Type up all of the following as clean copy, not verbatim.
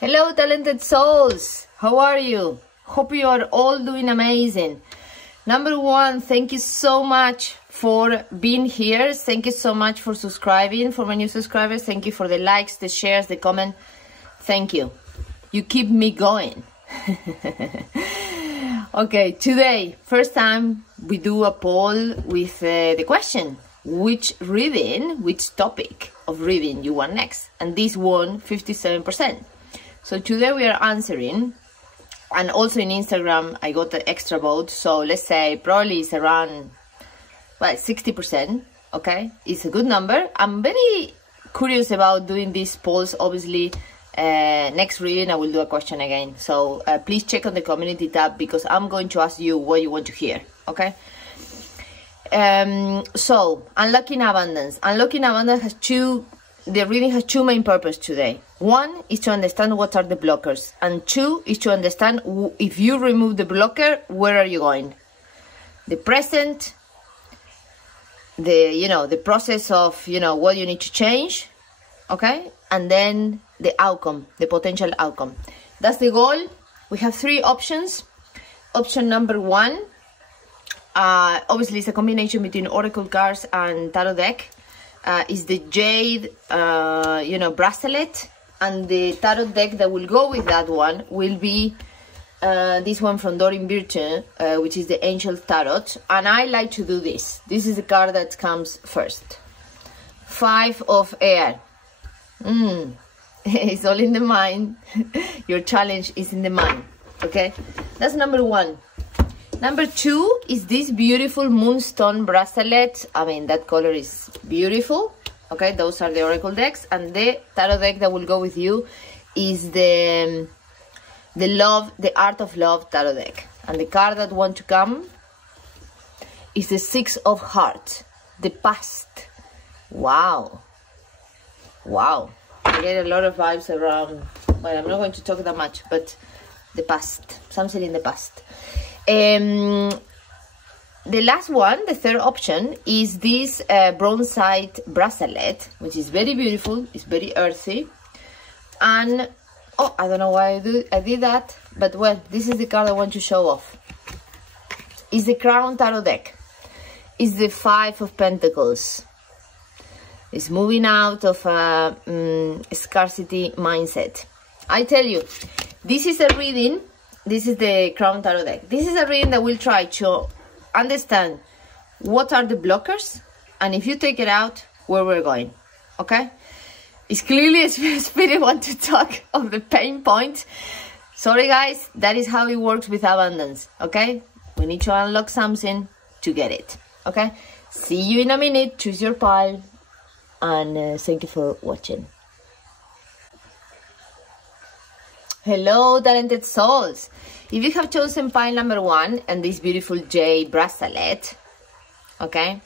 Hello, talented souls. How are you? Hope you are all doing amazing. Number one, thank you so much for being here. Thank you so much for subscribing. For my new subscribers, thank you for the likes, the shares, the comment. Thank you. You keep me going. Okay, today, first time we do a poll with the question, which topic of reading you want next? And this won 57%. So today we are answering, and also in Instagram I got the extra vote, so let's say probably it's around, well, 60%, okay? It's a good number. I'm very curious about doing these polls. Obviously, next reading I will do a question again. So please check on the community tab, because I'm going to ask you what you want to hear, okay? So, Unlocking Abundance. Unlocking Abundance has the reading has two main purposes today. One is to understand what are the blockers, and two is to understand if you remove the blocker, where are you going? The present, the process of, what you need to change, okay? And then the outcome, the potential outcome. That's the goal. We have three options. Option number one, obviously it's a combination between oracle cards and tarot deck. Is the Jade, bracelet, and the tarot deck that will go with that one will be this one from Doreen Virtue, which is the Angel Tarot. And I like to do this. This is the card that comes first. 5 of Air. It's all in the mind. Your challenge is in the mind. Okay, that's number one. Number two is this beautiful Moonstone bracelet. I mean, that color is beautiful. Okay, those are the oracle decks. And the tarot deck that will go with you is the Art of Love tarot deck. And the card that want to come is the 6 of Hearts, the past. Wow. Wow. I get a lot of vibes around, well, I'm not going to talk that much, but the past, something in the past. The last one, the third option, is this Bronzite bracelet, which is very beautiful. It's very earthy. And, oh, I don't know why I did that, but well, this is the card I want to show off. It's the CrowTarot deck. It's the 5 of Pentacles. It's moving out of a scarcity mindset. I tell you, this is a reading. This is the CrowTarot deck. This is a reading that will try to understand what are the blockers, and if you take it out, where we're going, okay? It's clearly a spirit want to talk of the pain point. Sorry guys, that is how it works with abundance, okay? We need to unlock something to get it, okay? See you in a minute. Choose your pile, and thank you for watching. Hello, talented souls. If you have chosen pile number 1 and this beautiful Jade bracelet, okay,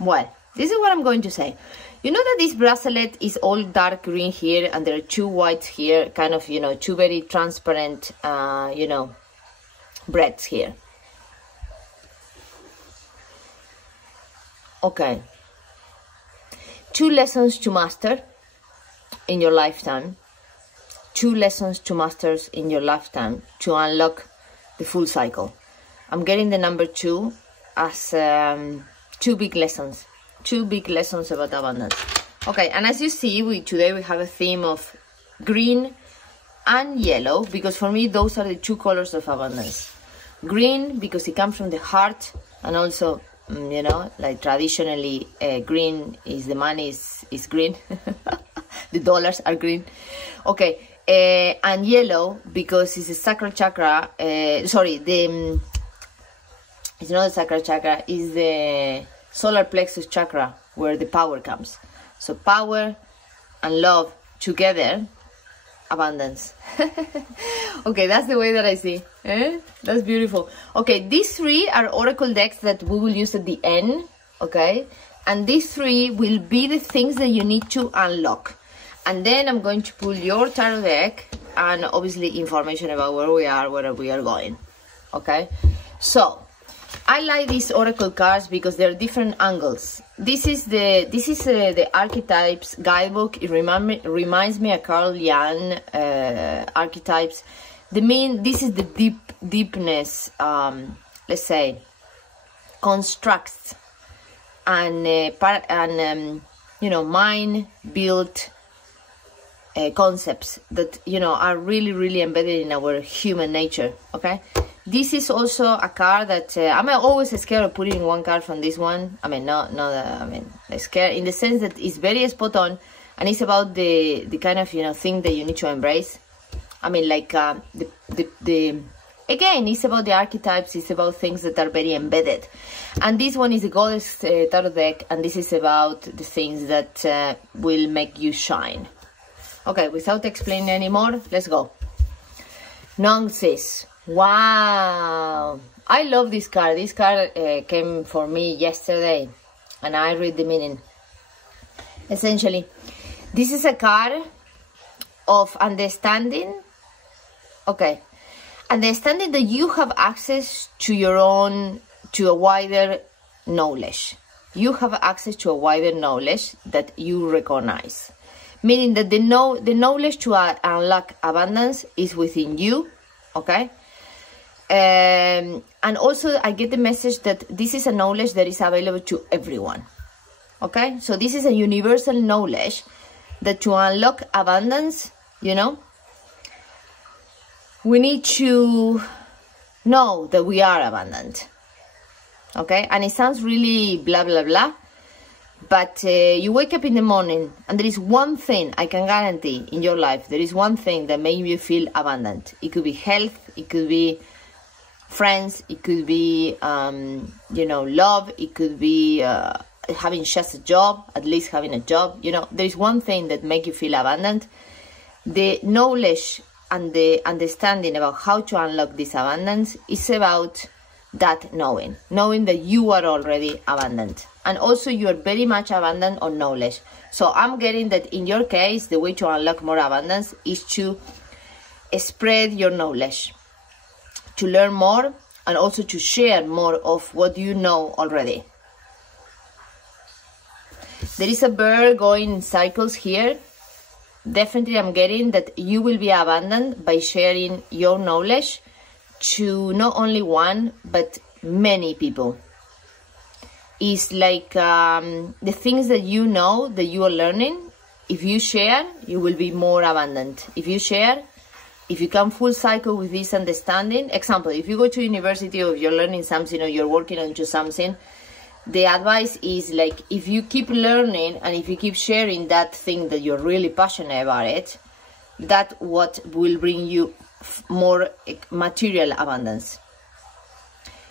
well, this is what I'm going to say. You know that this bracelet is all dark green here, and there are 2 whites here, kind of, 2 very transparent, breads here. Okay. 2 lessons to master in your lifetime. 2 lessons to master in your lifetime to unlock the full cycle. I'm getting the number 2 as 2 big lessons. 2 big lessons about abundance. Okay, and as you see, today we have a theme of green and yellow, because for me those are the 2 colors of abundance. Green because it comes from the heart, and also, like traditionally green is the money is green. The dollars are green. Okay. And yellow because it's a sacral chakra. It's not the sacral chakra, it's the solar plexus chakra, where the power comes. So power and love together, abundance. Okay, that's the way that I see. That's beautiful. Okay, these 3 are oracle decks that we will use at the end. Okay, and these 3 will be the things that you need to unlock. And then I'm going to pull your tarot deck, and obviously information about where we are going. Okay, so I like these oracle cards because they're different angles. This is the archetypes guidebook. It reminds me of Carl Jung archetypes. This is the deepness, let's say, constructs and you know, mind built concepts that, you know, are really embedded in our human nature. Okay, this is also a card that I'm always scared of putting one card from this one. I mean, scared in the sense that it's very spot on, and it's about the kind of, you know, thing that you need to embrace. I mean, like again, it's about the archetypes. It's about things that are very embedded. And this one is the Goddess Tarot deck, and this is about the things that will make you shine. Okay, without explaining anymore, let's go. Nonsense. Wow. I love this card. This card came for me yesterday, and I read the meaning. Essentially, this is a card of understanding. Okay. Understanding that you have access to your own, to a wider knowledge. You have access to a wider knowledge that you recognize. Meaning that the knowledge to unlock abundance is within you, okay? And also I get the message that this is a knowledge that is available to everyone, okay? So this is a universal knowledge that to unlock abundance, you know, we need to know that we are abundant, okay? And it sounds really blah, blah, blah. But you wake up in the morning and there is one thing I can guarantee in your life. There is one thing that makes you feel abundant. It could be health. It could be friends. It could be, you know, love. It could be having just a job, at least having a job. You know, there is one thing that makes you feel abundant. The knowledge and the understanding about how to unlock this abundance is about that knowing that you are already abundant, and also you are very much abundant on knowledge. So I'm getting that in your case, the way to unlock more abundance is to spread your knowledge, to learn more, and also to share more of what you know already. There is a bird going in cycles here. Definitely I'm getting that you will be abundant by sharing your knowledge to not only one, but many people. It's like the things that you know, that you are learning, if you share, you will be more abundant. If you share, if you come full cycle with this understanding, example, if you go to university or you're learning something or you're working onto something, the advice is like, if you keep learning and if you keep sharing that thing that you're really passionate about it, that what will bring you more material abundance.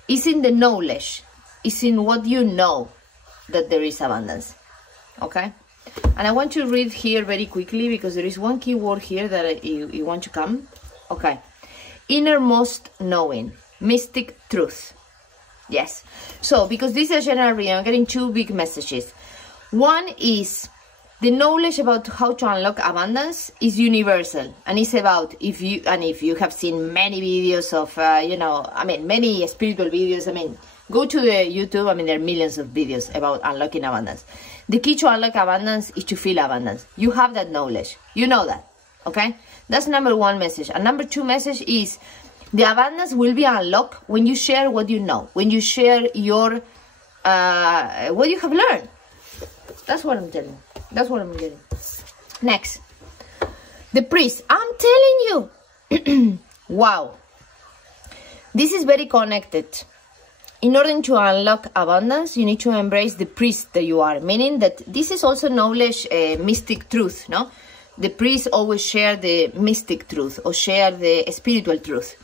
It's in the knowledge, it's in what you know that there is abundance. Okay, and I want to read here very quickly because there is one key word here that you want to come. Okay, innermost knowing, mystic truth. Yes, so because this is a general reading, I'm getting two big messages. One is the knowledge about how to unlock abundance is universal, and it's about, if you have seen many videos of, you know, I mean, many spiritual videos, I mean, go to the YouTube, I mean, there are millions of videos about unlocking abundance. The key to unlock abundance is to feel abundance. You have that knowledge, you know that, okay? That's number one message. And number two message is, the abundance will be unlocked when you share what you know, when you share your, what you have learned. That's what I'm telling you. That's what I'm getting. Next, the priest. I'm telling you. Wow. This is very connected. In order to unlock abundance, you need to embrace the priest that you are. Meaning that this is also knowledge, mystic truth, no? The priest always share the mystic truth or share the spiritual truth.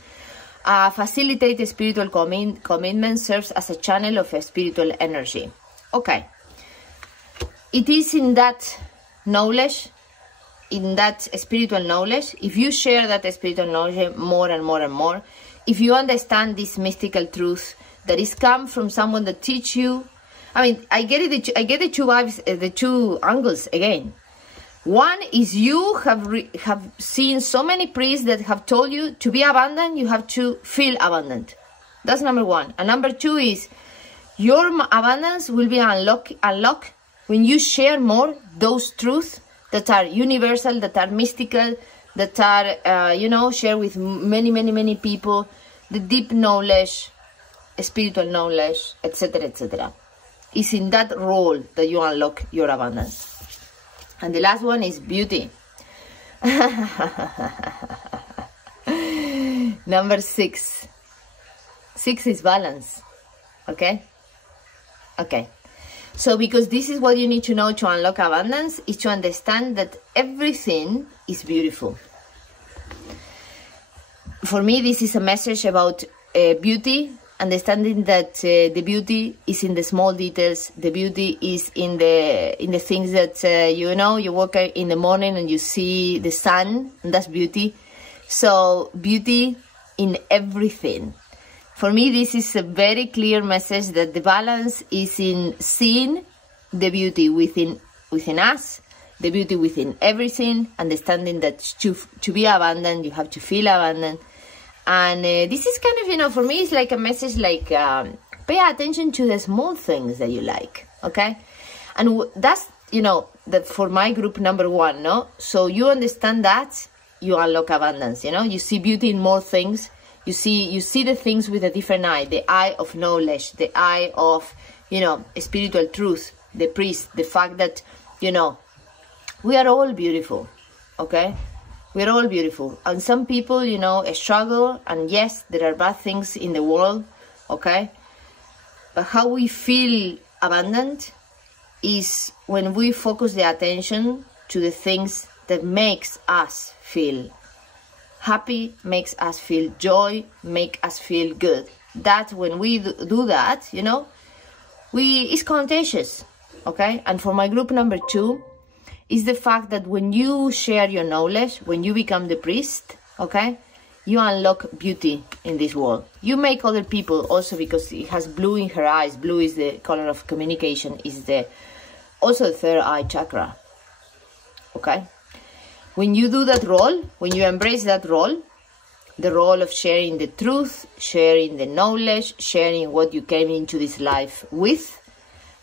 Facilitate the spiritual commitment serves as a channel of a spiritual energy. Okay. It is in that knowledge, in that spiritual knowledge, if you share that spiritual knowledge more and more and more, if you understand this mystical truth that is come from someone that teach you, I mean, I get the two vibes, the two angles again. One is you have seen so many priests that have told you to be abundant, you have to feel abundant. That's number one. And number two is your abundance will be unlocked when you share more those truths that are universal, that are mystical, that are, you know, share with many people, the deep knowledge, spiritual knowledge, etc., etc. It's in that role that you unlock your abundance. And the last one is beauty. Number 6. 6 is balance. Okay? Okay. So because this is what you need to know to unlock abundance, is to understand that everything is beautiful. For me, this is a message about beauty, understanding that the beauty is in the small details. The beauty is in the things that, you know, you wake up in the morning and you see the sun, and that's beauty. So beauty in everything. For me, this is a very clear message that the balance is in seeing the beauty within us, the beauty within everything, understanding that to be abundant, you have to feel abundant. And this is kind of, you know, for me, it's like a message like, pay attention to the small things that you like, okay? And that's, you know, that for my group number 1, no? So you understand that, you unlock abundance, you know? You see beauty in more things. You see the things with a different eye, the eye of knowledge, the eye of, you know, spiritual truth, the priest, the fact that, you know, we are all beautiful, okay? We're all beautiful. And some people, you know, struggle, and yes, there are bad things in the world, okay? But how we feel abundant is when we focus the attention to the things that makes us feel happy, makes us feel joy, make us feel good. That when we do that, you know, it's contagious, okay? And for my group number 2 is the fact that when you share your knowledge, when you become the priest, okay, you unlock beauty in this world. You make other people also, because it has blue in her eyes. Blue is the color of communication, is also the third eye chakra, okay? When you do that role, when you embrace that role, the role of sharing the truth, sharing the knowledge, sharing what you came into this life with,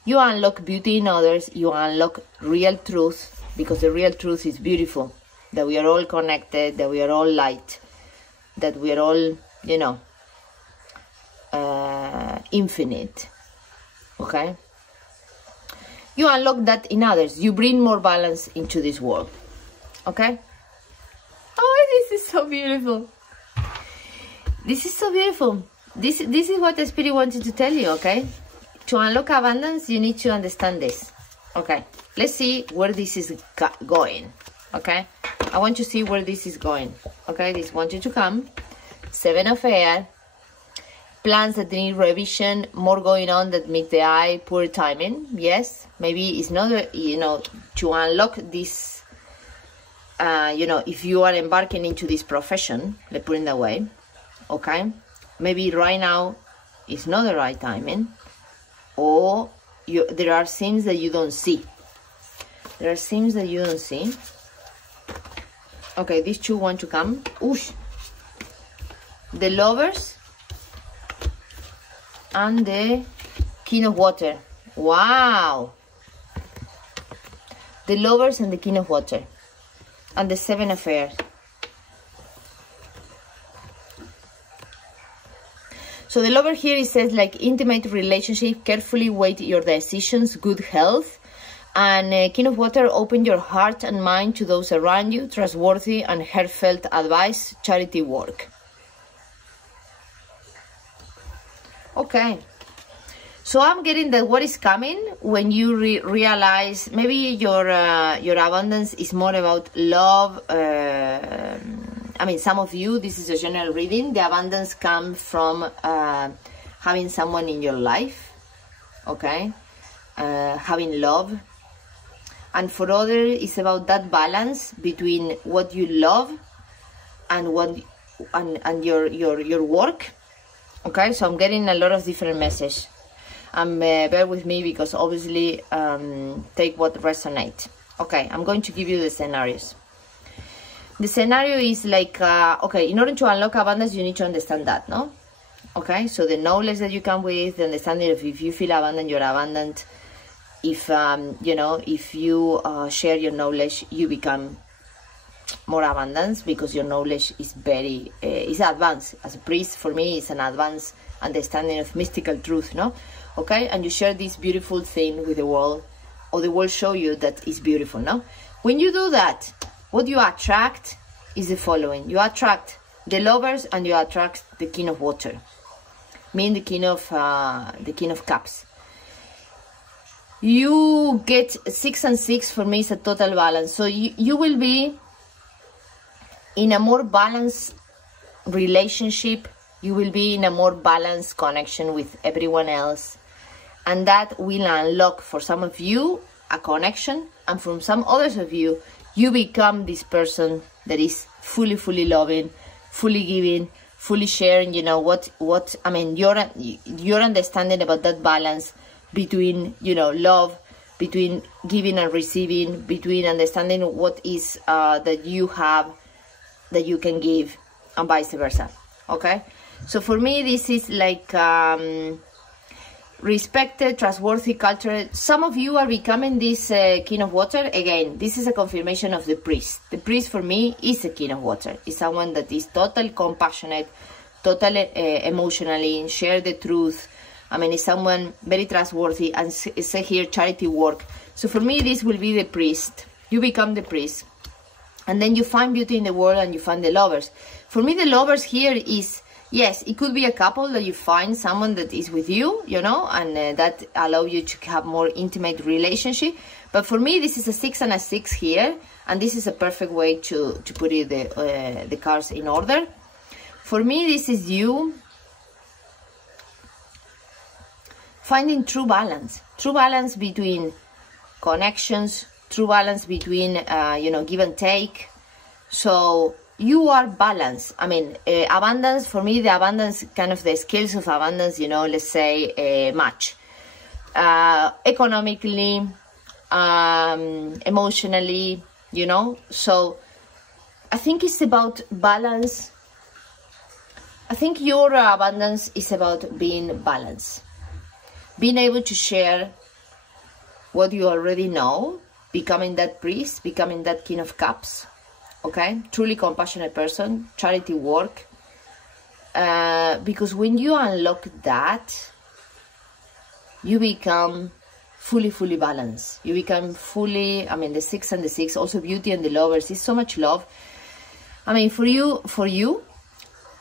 you unlock beauty in others, you unlock real truth, because the real truth is beautiful, that we are all connected, that we are all light, that we are all, you know, infinite, okay? You unlock that in others, you bring more balance into this world. Okay? Oh, this is so beautiful. This is so beautiful. This is what the Spirit wanted to tell you, okay? To unlock abundance, you need to understand this. Okay, let's see where this is going, okay? I want to see where this is going, okay? This wanted to come. 7 of Air. Plans that need revision, more going on that meet the eye, poor timing. Yes, maybe it's not, you know, to unlock this, you know, if you are embarking into this profession, let's put it that way, okay? Maybe right now is not the right timing, or there are things that you don't see. There are things that you don't see. Okay, these 2 want to come. Oosh. The Lovers and the King of Water. Wow. The Lovers and the King of Water. And the 7 of Air. So the Lover here, it says like intimate relationship, carefully weigh your decisions, good health. And King of Water, open your heart and mind to those around you, trustworthy and heartfelt advice, charity work. Okay. So I'm getting that what is coming when you realize maybe your abundance is more about love. I mean, some of you, this is a general reading. The abundance comes from having someone in your life, okay? Having love. And for others, it's about that balance between what you love and what and your work. Okay, so I'm getting a lot of different messages. Bear with me, because obviously take what resonates. Okay, I'm going to give you the scenarios. The scenario is like, okay, in order to unlock abundance, you need to understand that, no? Okay, so the knowledge that you come with, the understanding of if you feel abundant, you're abundant. If you know, if you share your knowledge, you become more abundance, because your knowledge is very is advanced. As a priest, for me, it's an advanced understanding of mystical truth, no? Okay, and you share this beautiful thing with the world, or the world show you that it's beautiful, no? When you do that, what you attract is the following. You attract the Lovers and you attract the King of Water, meaning the King of Cups. You get 6 and 6, for me, is a total balance. So you will be in a more balanced relationship. You will be in a more balanced connection with everyone else. And that will unlock, for some of you, a connection. And from some others of you, you become this person that is fully loving, fully giving, fully sharing, you know, what I mean, your understanding about that balance between, you know, love, between giving and receiving, between understanding what is that you have, that you can give, and vice versa. Okay, so for me, this is like respected, trustworthy, cultural. Some of you are becoming this King of Water. Again, this is a confirmation of the priest. The priest, for me, is a King of Water. Is someone that is totally compassionate, totally emotionally, share the truth. I mean, it's someone very trustworthy, and say here, charity work. So for me, this will be the priest. You become the priest. And then you find beauty in the world, and you find the Lovers. For me, the Lovers here is, yes, it could be a couple that you find someone that is with you, you know, and that allow you to have more intimate relationship. But for me, this is a 6 and a 6 here. And this is a perfect way to put it, the cards in order. For me, this is you finding true balance between connections, true balance between, you know, give and take. So you are balanced. I mean, abundance, for me, the abundance, kind of the scales of abundance, you know, let's say match. Economically, emotionally, you know. So I think it's about balance. I think your abundance is about being balanced. Being able to share what you already know, becoming that priest, becoming that King of Cups, okay? Truly compassionate person, charity work. Because when you unlock that, you become fully balanced. You become fully, I mean, the 6 and the 6, also beauty and the Lovers. It's so much love. I mean, for you,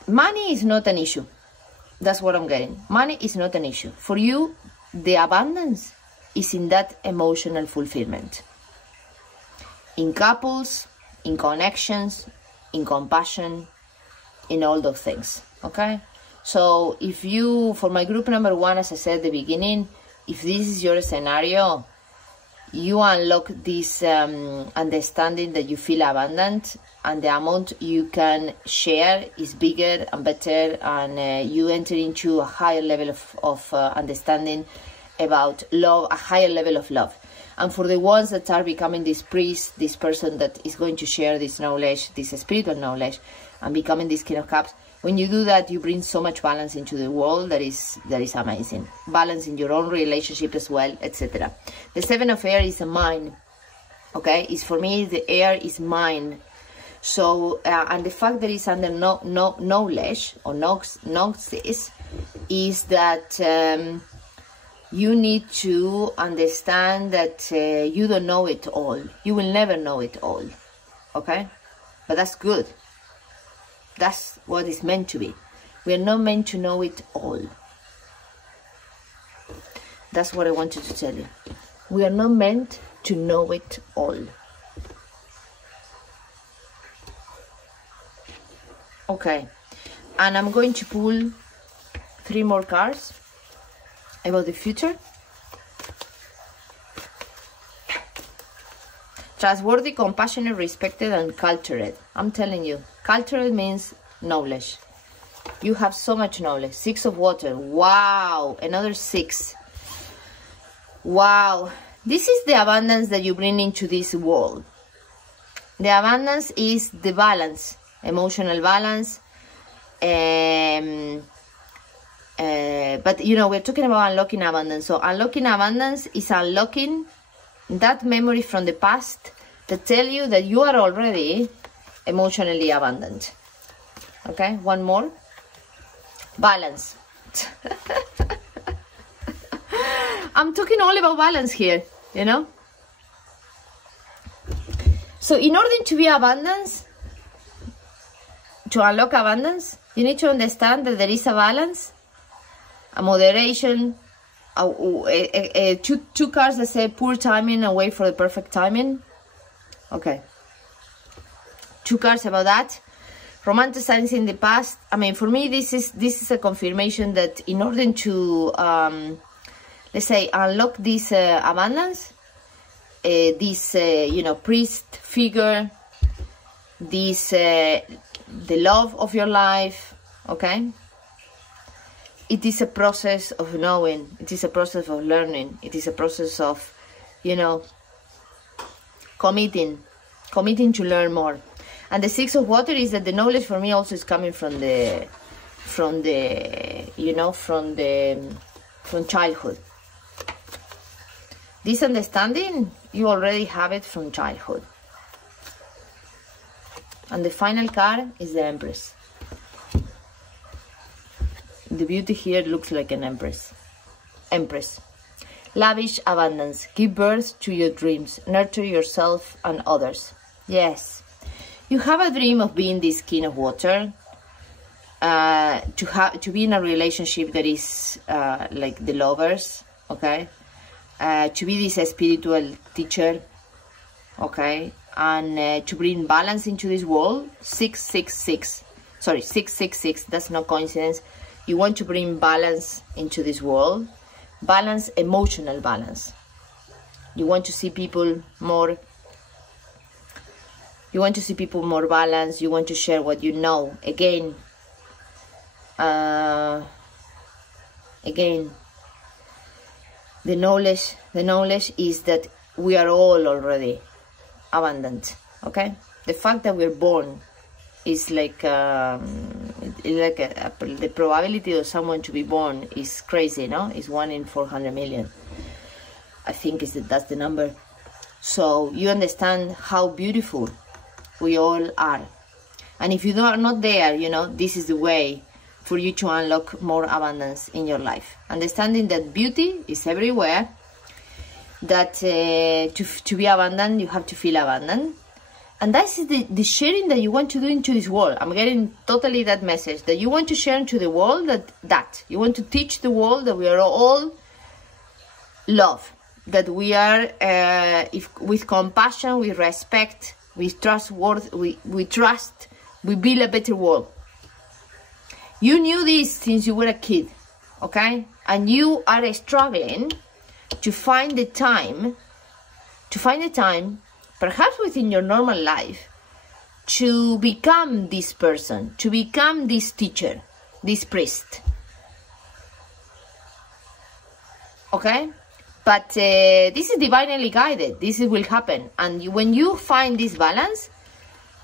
money is not an issue. That's what I'm getting. Money is not an issue. For you, the abundance is in that emotional fulfillment. In couples, in connections, in compassion, in all those things. Okay? So if you, for my group number 1, as I said at the beginning, if this is your scenario, you unlock this understanding that you feel abundant, and the amount you can share is bigger and better, and you enter into a higher level of understanding about love, a higher level of love. And for the ones that are becoming this priest, this person that is going to share this knowledge, this spiritual knowledge, and becoming this King of Cups, when you do that, you bring so much balance into the world that is amazing. Balance in your own relationship as well, etc. The 7 of Air is a mind. Okay, is for me, the air is mind. So, and the fact that it's under knowledge or gnosis is that you need to understand that you don't know it all. You will never know it all. Okay, but that's good. That's what it's meant to be. We are not meant to know it all. That's what I wanted to tell you. We are not meant to know it all. Okay, and I'm going to pull 3 more cards about the future. Trustworthy, compassionate, respected, and cultured. I'm telling you, cultured means knowledge. You have so much knowledge. 6 of Water. Wow, another 6. Wow, this is the abundance that you bring into this world. The abundance is the balance, emotional balance, But you know, we're talking about unlocking abundance. So unlocking abundance is unlocking that memory from the past that tell you that you are already emotionally abundant. Okay, one more. Balance. I'm talking all about balance here, you know. So in order to be abundance, to unlock abundance, you need to understand that there is a balance, a moderation, two cards that say poor timing and wait for the perfect timing. Okay. Two cards about that. Romanticizing the past. I mean, for me, this is a confirmation that in order to, let's say, unlock this abundance, this, you know, priest figure, this, the love of your life, okay? It is a process of knowing. It is a process of learning. It is a process of, you know, committing to learn more. And the Six of Water is that the knowledge for me also is coming from childhood. This understanding, you already have it from childhood. And the final card is the Empress. The beauty here looks like an Empress. Empress. Lavish abundance. Give birth to your dreams. Nurture yourself and others. Yes. You have a dream of being this king of water. To be in a relationship that is like the lovers. Okay. To be this spiritual teacher. Okay. And to bring balance into this world. 666. Sorry, 666. That's no coincidence. You want to bring balance into this world. Balance, emotional balance. You want to see people more. You want to see people more balanced. You want to share what you know. Again, the knowledge is that we are all already abundant. Okay, the fact that we're born is like the probability of someone to be born is crazy, no? It's 1 in 400 million. I think that's the number. So you understand how beautiful we all are. And if you are not there, you know, this is the way for you to unlock more abundance in your life. Understanding that beauty is everywhere, that to be abundant, you have to feel abundant. And that's the sharing that you want to do into this world. I'm getting totally that message, that you want to share into the world, that you want to teach the world that we are all love, that we are with compassion, with respect, with trustworthy, we trust, we build a better world. You knew this since you were a kid, okay? And you are struggling to find the time, perhaps within your normal life, to become this person, to become this teacher, this priest. Okay? But this is divinely guided. This will happen. And when you find this balance,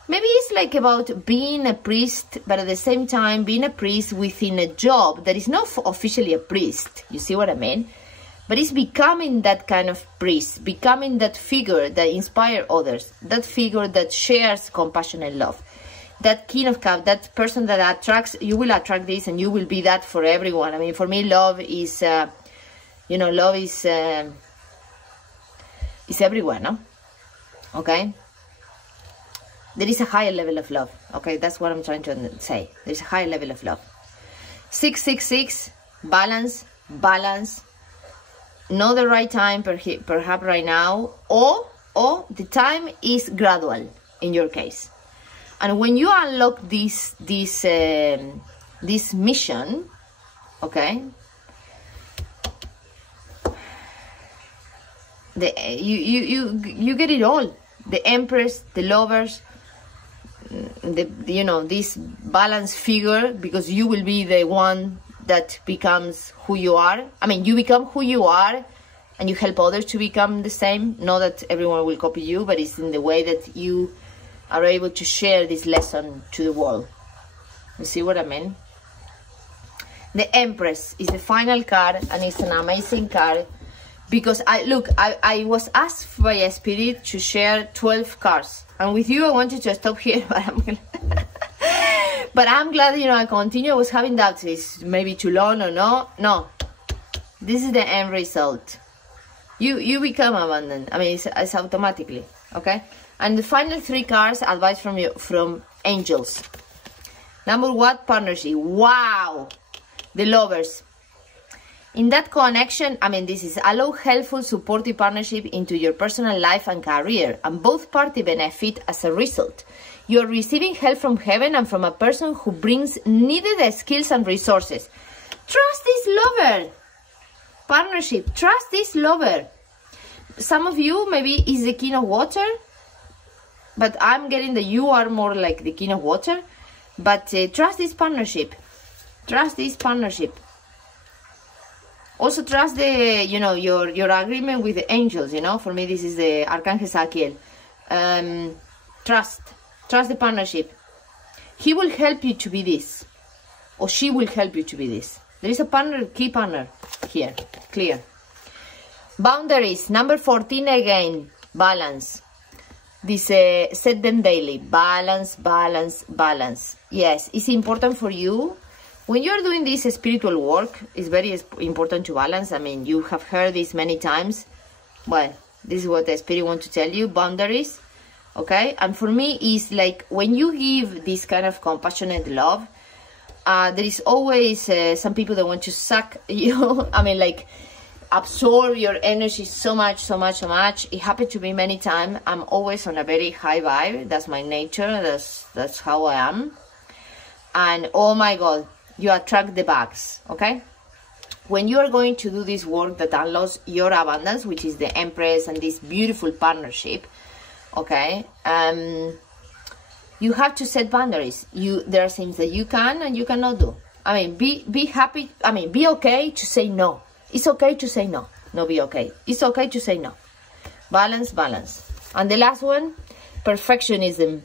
maybe it's like about being a priest, but at the same time being a priest within a job that is not officially a priest. You see what I mean? But it's becoming that kind of priest, becoming that figure that inspires others, that figure that shares compassion and love. That king of cups, that person that attracts, you will attract this and you will be that for everyone. I mean, for me, love is, you know, love is everywhere, no? Okay? There is a higher level of love. Okay, that's what I'm trying to say. There's a higher level of love. 666, balance, balance. Not the right time, perhaps right now, or the time is gradual in your case. And when you unlock this mission, okay, you get it all. The Empress, the lovers, you know, this balanced figure, because you will be the one that becomes who you are. I mean, you become who you are and you help others to become the same. Not that everyone will copy you, but it's in the way that you are able to share this lesson to the world. You see what I mean? The Empress is the final card, and it's an amazing card because I was asked by a spirit to share 12 cards, and with you I wanted to stop here, but I'm gonna but I'm glad, you know, I continue. I was having doubts, is maybe too long or no. This is the end result. You become abundant. I mean, it's automatically, okay? And the final 3 cards, advice from angels. Number 1, partnership. Wow! The Lovers. In that connection, I mean, this is allow helpful, supportive partnership into your personal life and career, and both parties benefit as a result. You are receiving help from heaven and from a person who brings needed skills and resources. Trust this lover. Partnership. Trust this lover. Some of you maybe is the King of Water, but I'm getting that you are more like the King of Water. But trust this partnership. Trust this partnership. Also trust the, you know, your agreement with the angels. You know, for me this is the Archangel Sakiel. Trust the partnership. He will help you to be this, or she will help you to be this. There is a partner, key partner here, clear. Boundaries, number 14 again, balance. This set them daily. Balance, balance, balance. Yes, it's important for you. When you're doing this spiritual work, it's very important to balance. I mean, you have heard this many times. Well, this is what the spirit wants to tell you. Boundaries, okay? And for me, it's like when you give this kind of compassionate love, there is always some people that want to suck you. I mean, like, absorb your energy so much. It happened to me many times. I'm always on a very high vibe. That's my nature. That's how I am. And oh my God, you attract the bags, okay? When you are going to do this work that unlocks your abundance, which is the Empress and this beautiful partnership, okay? You have to set boundaries. There are things that you can and you cannot do. I mean, be happy. I mean, be okay to say no. It's okay to say no. No, be okay. It's okay to say no. Balance, balance. And the last one, perfectionism.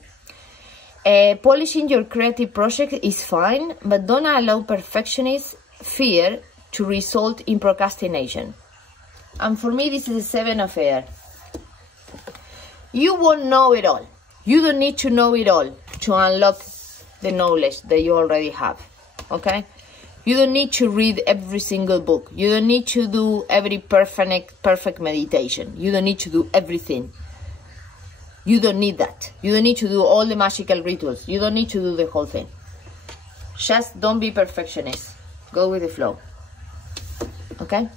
Polishing your creative project is fine, but don't allow perfectionist fear to result in procrastination. And for me, this is the 7 of Air. You won't know it all. You don't need to know it all to unlock the knowledge that you already have, okay? You don't need to read every single book. You don't need to do every perfect meditation. You don't need to do everything. You don't need that. You don't need to do all the magical rituals. You don't need to do the whole thing. Just don't be perfectionist. Go with the flow, okay?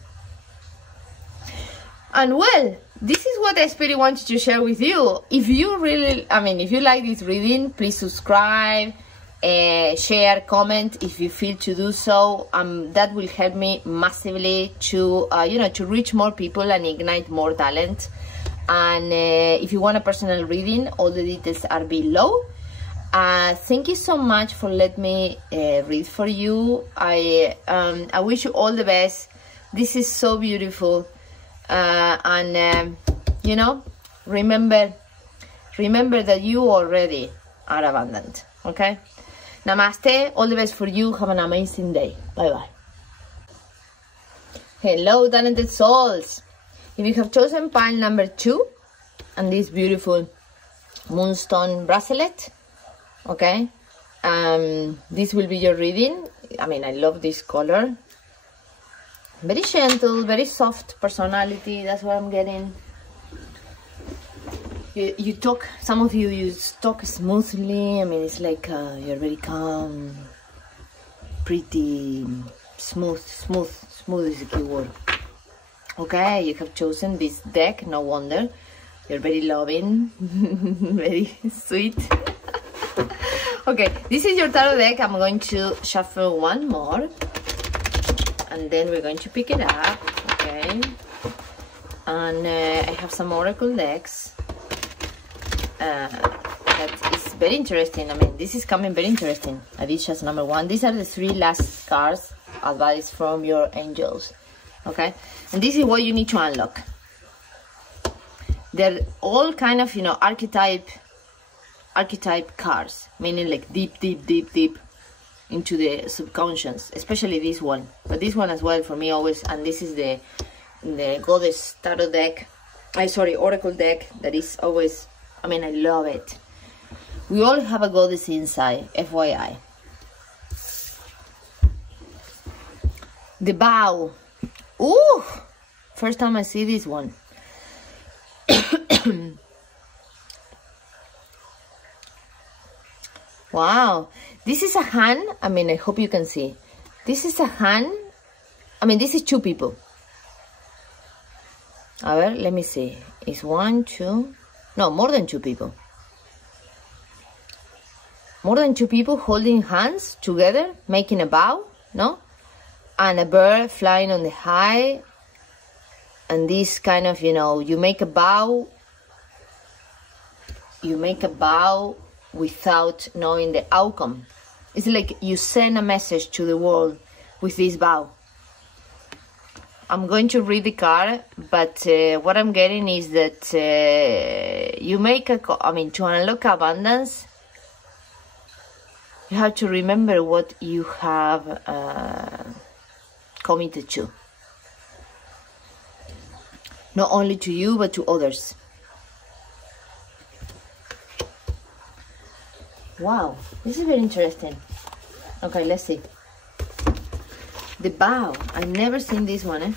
And well, this is what the spirit wanted to share with you. If you really, I mean, if you like this reading, please subscribe, share, comment if you feel to do so. That will help me massively to, you know, to reach more people and ignite more talent. And if you want a personal reading, all the details are below. Thank you so much for letting me read for you. I wish you all the best. This is so beautiful. You know, remember that you already are abundant, okay? Namaste, all the best for you. Have an amazing day. Bye bye. Hello, talented souls. If you have chosen pile number 2 and this beautiful Moonstone bracelet, okay, this will be your reading. I mean, I love this color. Very gentle, very soft personality. That's what I'm getting. You talk, some of you talk smoothly. I mean, it's like you're very calm, pretty, smooth is the key word. Okay, you have chosen this deck, no wonder. You're very loving, very sweet. Okay, this is your tarot deck. I'm going to shuffle one more. And then we're going to pick it up, okay? And I have some oracle decks. That is very interesting. I mean, this is coming very interesting. Adisha's number 1. These are the 3 last cards, advice from your angels, okay? And this is what you need to unlock. They're all kind of, you know, archetype cards, meaning like deep, into the subconscious, especially this one, but this one as well for me always. And this is the Goddess Tarot deck, Oracle deck, that is always, I mean, I love it. We all have a goddess inside, FYI. The bow. Ooh, first time I see this one. Wow, this is a hand. I mean, I hope you can see. This is a hand. I mean, this is two people. A ver, let me see. It's one, two, no, more than two people. More than two people holding hands together, making a bow, no? And a bird flying on the high. And this kind of, you know, you make a bow. You make a bow without knowing the outcome. It's like you send a message to the world with this bow. I'm going to read the card, but what I'm getting is that you make a, I mean, to unlock abundance, you have to remember what you have committed to. Not only to you, but to others. Wow, this is very interesting. Okay, let's see. The bow. I've never seen this one, eh?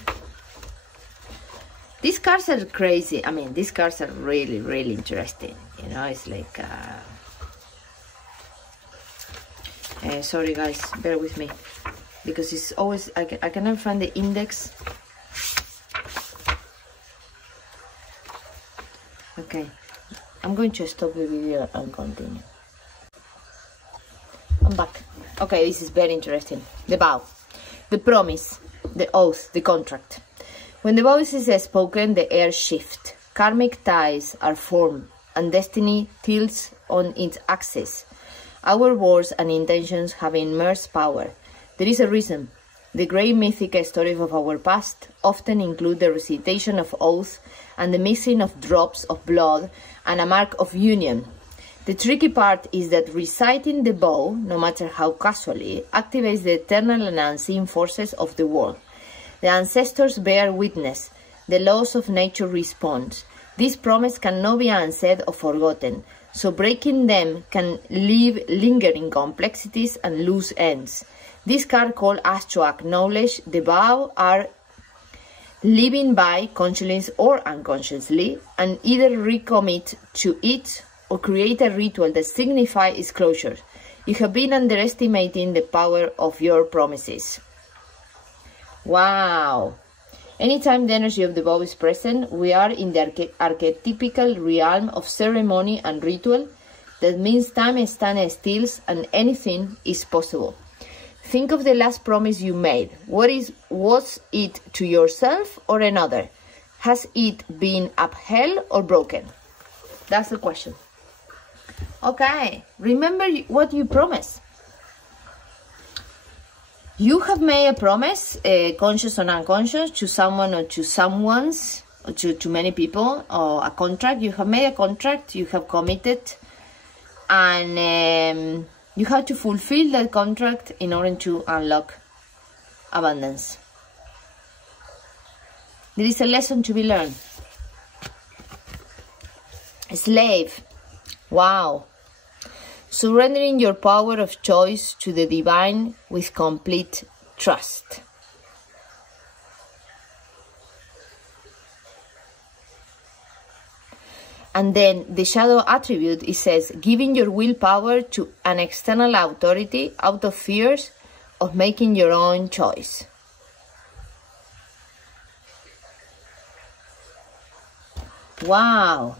These cards are crazy. I mean, these cards are really, really interesting. You know, it's like... sorry, guys, bear with me. Because it's always... I cannot find the index. Okay. I'm going to stop the video and continue. I'm back. Okay, this is very interesting. The vow, the promise, the oath, the contract. When the voice is spoken, the air shifts. Karmic ties are formed and destiny tilts on its axis. Our words and intentions have immense power. There is a reason. The great mythic stories of our past often include the recitation of oaths and the mixing of drops of blood and a mark of union. The tricky part is that reciting the vow, no matter how casually, activates the eternal and unseen forces of the world. The ancestors bear witness. The laws of nature respond. This promise cannot be unsaid or forgotten, so breaking them can leave lingering complexities and loose ends. This card calls us to acknowledge the vow are living by consciously or unconsciously, and either recommit to it or create a ritual that signifies its closure. You have been underestimating the power of your promises. Wow! Anytime the energy of the vow is present, we are in the archetypical realm of ceremony and ritual. That means time stands still and anything is possible. Think of the last promise you made. Was it to yourself or another? Has it been upheld or broken? That's the question. Okay, remember what you promised. You have made a promise, conscious or unconscious, to someone or to someone's, or to many people, or a contract. You have made a contract, you have committed, and you have to fulfill that contract in order to unlock abundance. There is a lesson to be learned. Slave. Wow. Surrendering your power of choice to the divine with complete trust. And then the shadow attribute, it says, giving your willpower to an external authority out of fears of making your own choice. Wow.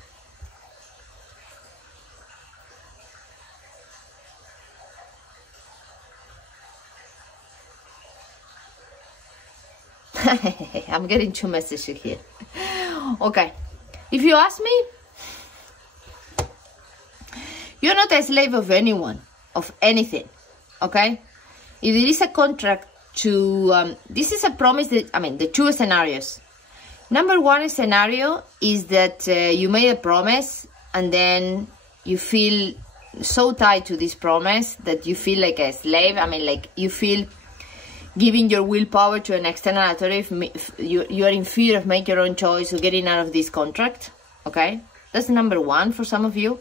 I'm getting two messages here. Okay. If you ask me, you're not a slave of anyone, of anything. Okay? If there is a contract to... this is a promise that... I mean, the two scenarios. Number one scenario is that you made a promise and then you feel so tied to this promise that you feel like a slave. I mean, like you feel giving your willpower to an external authority. You are in fear of making your own choice or getting out of this contract. Okay, that's number one for some of you.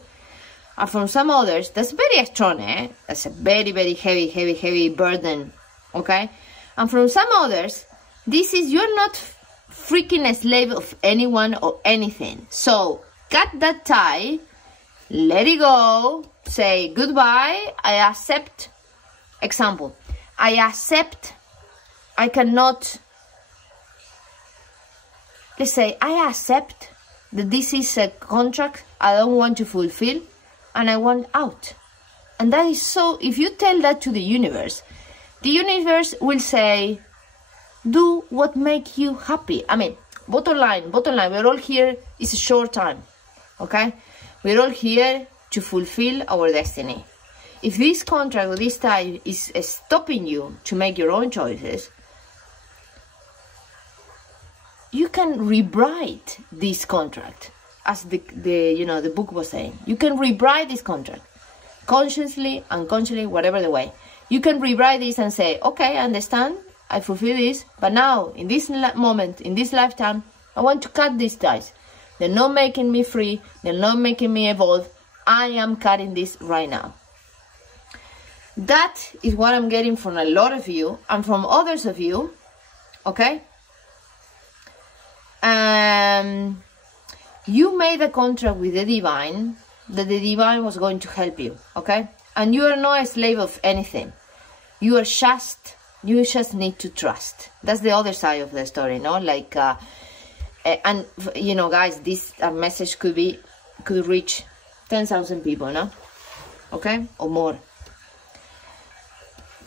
And from some others, that's very strong, eh? That's a very, very heavy burden. Okay, and from some others, this is, you're not freaking a slave of anyone or anything. So cut that tie, let it go, say goodbye. I accept. Example, I accept. I cannot. Let's say I accept that this is a contract I don't want to fulfill and I want out. And that is so, if you tell that to the universe will say, do what makes you happy. I mean, bottom line, we're all here, it's a short time, okay? We're all here to fulfill our destiny. If this contract or this tie is stopping you to make your own choices, you can rewrite this contract, as the book was saying. You can rewrite this contract, consciously, unconsciously, whatever the way. You can rewrite this and say, okay, I understand, I fulfill this, but now, in this moment, in this lifetime, I want to cut these ties. They're not making me free, they're not making me evolve. I am cutting this right now. That is what I'm getting from a lot of you and from others of you, okay? You made a contract with the divine that the divine was going to help you, okay? And you are not a slave of anything. You just need to trust. That's the other side of the story, no? Like, and you know, guys, this message could reach 10,000 people, no? Okay, or more.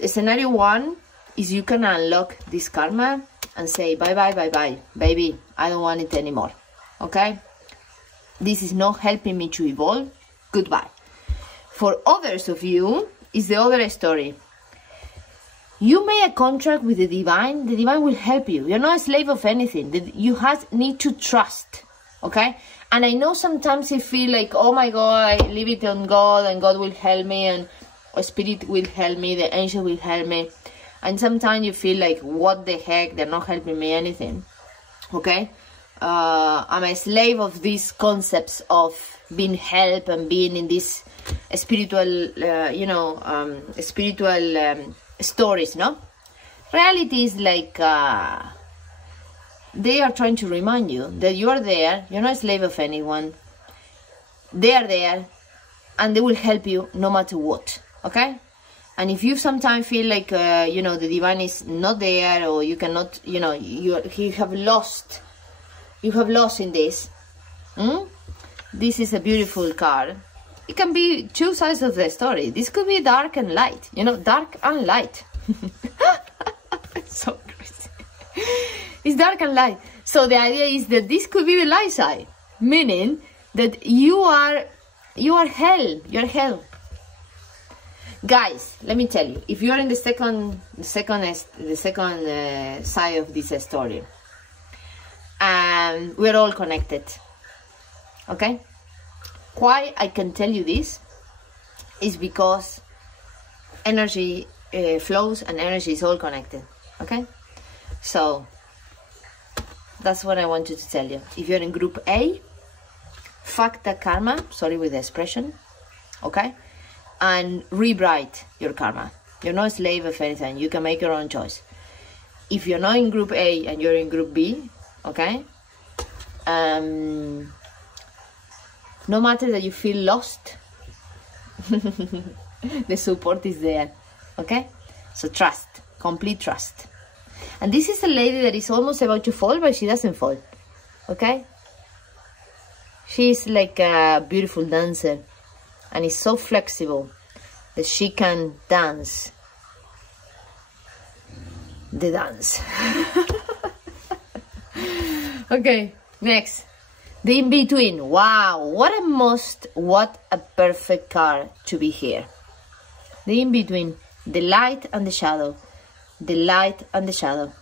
Scenario one is you can unlock this karma and say bye bye, baby, I don't want it anymore. Okay, this is not helping me to evolve. Goodbye. For others of you, is the other story. You made a contract with the divine will help you. You're not a slave of anything. You need to trust, okay? And I know sometimes you feel like, oh my God, I leave it on God and God will help me and Spirit will help me, the angel will help me. And sometimes you feel like, what the heck, they're not helping me anything, okay? I'm a slave of these concepts of being helped and being in this spiritual, stories, no? Reality is like, they are trying to remind you that you are there, you're not a slave of anyone. They are there, and they will help you no matter what, okay? And if you sometimes feel like, the divine is not there, or you cannot, you have lost in this. This is a beautiful card. It can be two sides of the story. This could be dark and light, dark and light. It's so crazy. It's dark and light. So the idea is that this could be the light side, meaning that you are hell. You're hell. Guys, let me tell you, if you're in the second side of this story, we're all connected, okay? Why I can tell you this is because energy flows and energy is all connected, okay? So that's what I wanted to tell you. If you're in group A, fuck the karma, sorry with the expression, okay? And rewrite your karma. You're not a slave of anything. You can make your own choice. If you're not in group A and you're in group B, okay, no matter that you feel lost, the support is there, okay? So trust, complete trust. And this is a lady that is almost about to fall, but she doesn't fall, okay? She's like a beautiful dancer and is so flexible that she can dance the dance. Okay, next. The in-between. Wow, what a perfect card to be here. The in-between, the light and the shadow. The light and the shadow.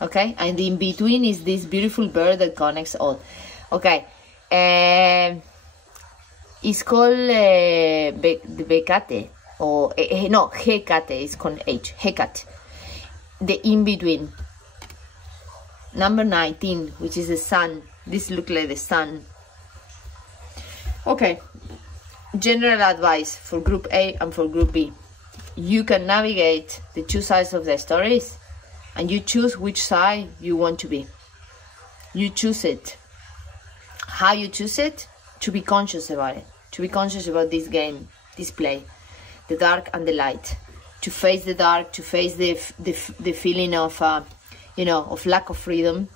Okay, and the in-between is this beautiful bird that connects all. Okay, It's called Becate, or no, Hecate. It's called H. Hecate. The in-between. Number 19, which is the sun. This looks like the sun. Okay. General advice for Group A and for Group B. You can navigate the two sides of the stories, and you choose which side you want to be. You choose it. How you choose it? To be conscious about it. To be conscious about this game, this play. The dark and the light. To face the dark, to face the feeling of, you know, of lack of freedom.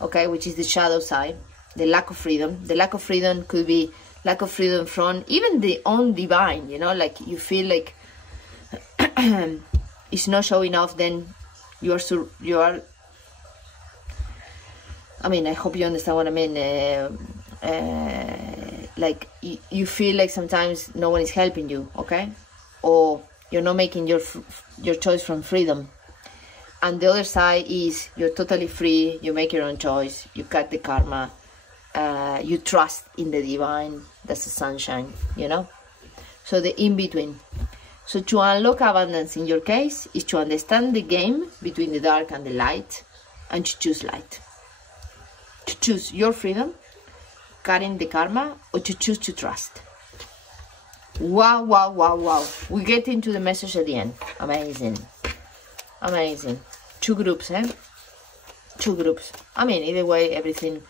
Okay, which is the shadow side. The lack of freedom. The lack of freedom could be lack of freedom from even the own divine, you know, like you feel like it's not showing off, then you are, I mean, I hope you understand what I mean. Like you feel like sometimes no one is helping you, okay? Or you're not making your choice from freedom. And the other side is you're totally free, you make your own choice, you cut the karma, you trust in the divine. That's the sunshine, you know? So the in-between. So to unlock abundance in your case is to understand the game between the dark and the light, and to choose light. To choose your freedom, cutting the karma, or to choose to trust. Wow, wow, wow, wow. We get into the message at the end. Amazing. Amazing. Two groups, eh? Two groups. I mean, either way, everything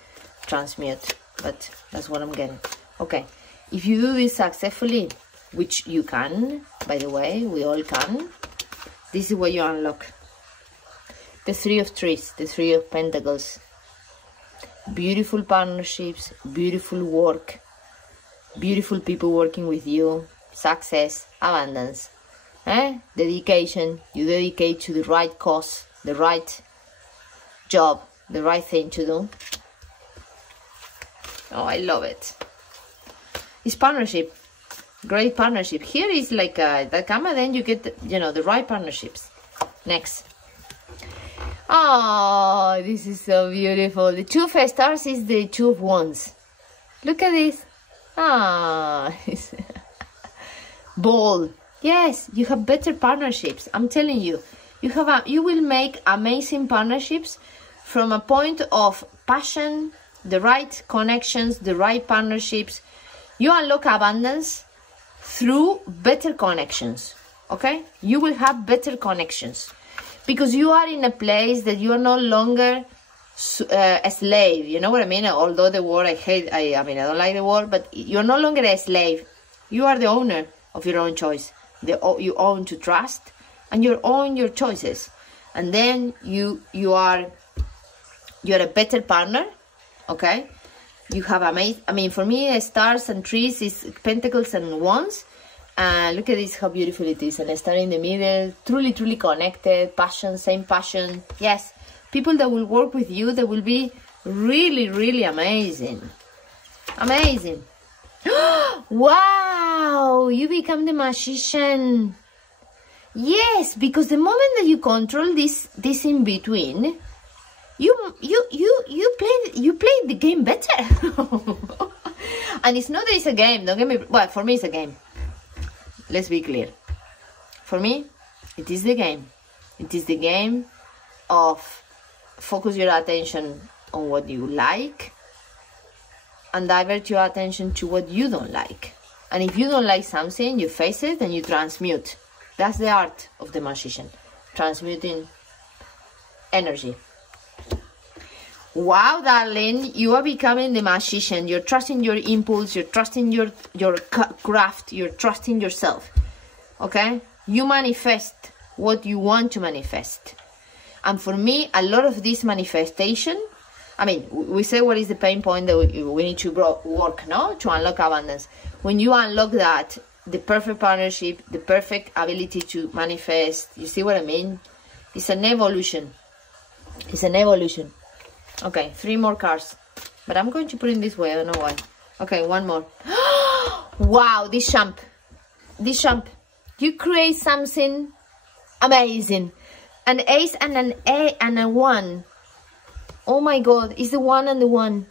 transmute, but that's what I'm getting. Okay, if you do this successfully, which you can, by the way, we all can, this is where you unlock the Three of Trees, the Three of Pentacles. Beautiful partnerships, beautiful work, beautiful people working with you, success, abundance, dedication. You dedicate to the right cause, the right job, the right thing to do. Oh, I love it. It's partnership, great partnership. Here is like the karma, then you get, you know, the right partnerships. Next. Oh, this is so beautiful. The Two of Stars is the Two of Wands. Look at this. Ah, bold. Yes, you have better partnerships. I'm telling you, you will make amazing partnerships from a point of passion, the right connections, the right partnerships. You unlock abundance through better connections. Okay, you will have better connections. Because you are in a place that you are no longer a slave, you know what I mean? Although the word I hate, I mean, I don't like the word, but you're no longer a slave. You are the owner of your own choice. You own to trust, and you own your choices. And then you're a better partner, okay? You have amazing, I mean, for me, stars and trees is pentacles and wands. Look at this, how beautiful it is. And a star in the middle, truly, truly connected, passion, same passion. Yes, people that will work with you, that will be really, really amazing. Amazing. Wow, you become the magician. Yes, because the moment that you control this in between, you play the game better. And it's not that it's a game, don't get me, well, for me it's a game. Let's be clear. For me, it is the game. It is the game of focus your attention on what you like and divert your attention to what you don't like. And if you don't like something, you face it and you transmute. That's the art of the magician. Transmuting energy. Wow, darling, you are becoming the magician. You're trusting your impulse, you're trusting your craft, you're trusting yourself. Okay? You manifest what you want to manifest. And for me, a lot of this manifestation, I mean, we say what is the pain point that we need to work, no? To unlock abundance. When you unlock that, the perfect partnership, the perfect ability to manifest, you see what I mean? It's an evolution. It's an evolution. Okay, 3 more cards. But I'm going to put it this way, I don't know why. Okay, 1 more. Wow, this champ. This champ. You create something amazing. An ace and an A and a 1. Oh my god, it's the 1 and the 1.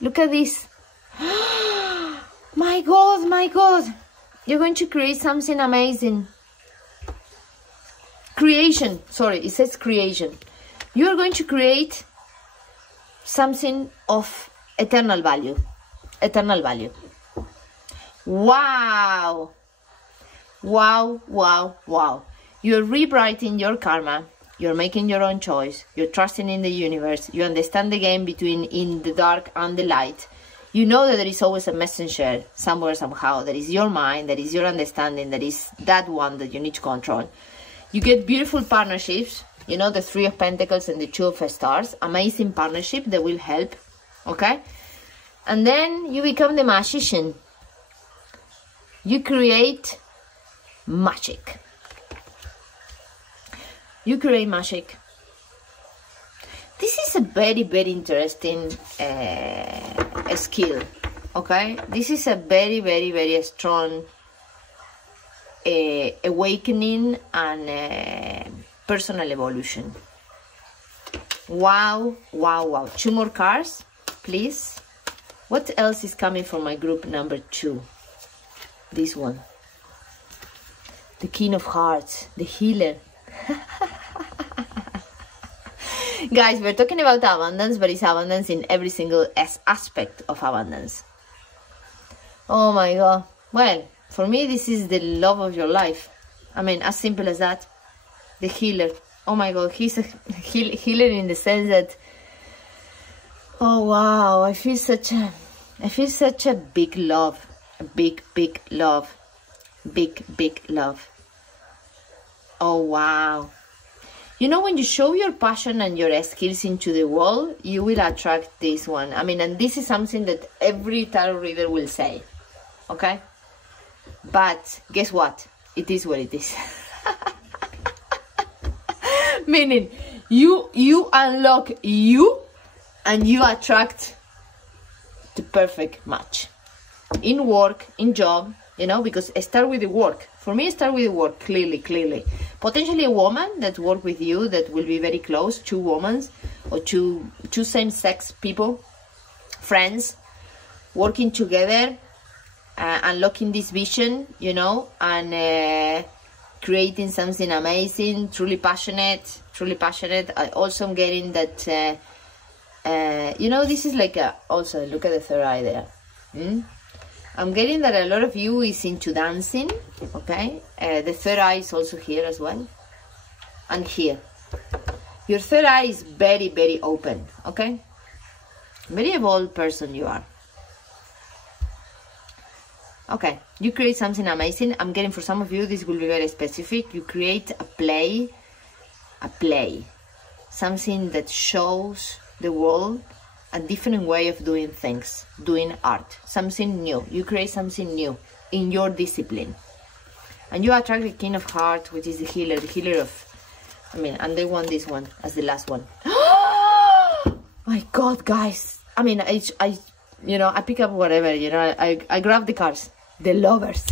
Look at this. My my God, my God. You're going to create something amazing. Creation. Sorry, it says creation. You're going to create something of eternal value. Eternal value. Wow. Wow, wow, wow. You're rewriting your karma. You're making your own choice. You're trusting in the universe. You understand the game between in the dark and the light. You know that there is always a messenger somewhere, somehow. That is your mind, that is your understanding, that is that one that you need to control. You get beautiful partnerships. You know, the Three of Pentacles and the Two of Stars. Amazing partnership that will help. Okay? And then you become the magician. You create magic. You create magic. This is a very, very interesting skill. Okay? This is a very, very, very strong awakening and personal evolution. Wow, wow, wow. 2 more cards, please. What else is coming from my group number 2? This one. The King of Hearts, the healer. Guys, we're talking about abundance, but it's abundance in every single aspect of abundance. Oh my God. Well, for me, this is the love of your life. I mean, as simple as that. The healer. Oh my God, he's a healer in the sense that, oh wow, I feel such a big love. A big, big love. Big, big love. Oh wow. You know, when you show your passion and your skills into the world, you will attract this one. I mean, and this is something that every tarot reader will say. Okay? But guess what? It is what it is. Meaning, you unlock you and you attract the perfect match. In work, in job, you know, because start with the work. For me, start with the work, clearly. Potentially a woman that work with you that will be very close, 2 women or two same-sex people, friends, working together, unlocking this vision, you know, and creating something amazing, truly passionate. I also am getting that, you know, this is like also, look at the third eye there. I'm getting that a lot of you is into dancing, okay? The third eye is also here as well. And here. Your third eye is very, very open, okay? Very evolved person you are. Okay, you create something amazing. I'm getting for some of you, this will be very specific. You create a play. Something that shows the world a different way of doing things, doing art, something new. You create something new in your discipline. And you attract the King of Hearts, which is the healer of, I mean, and they want this one as the last one. My God, guys. I mean, I you know, I pick up whatever, you know, I grab the cards. The Lovers.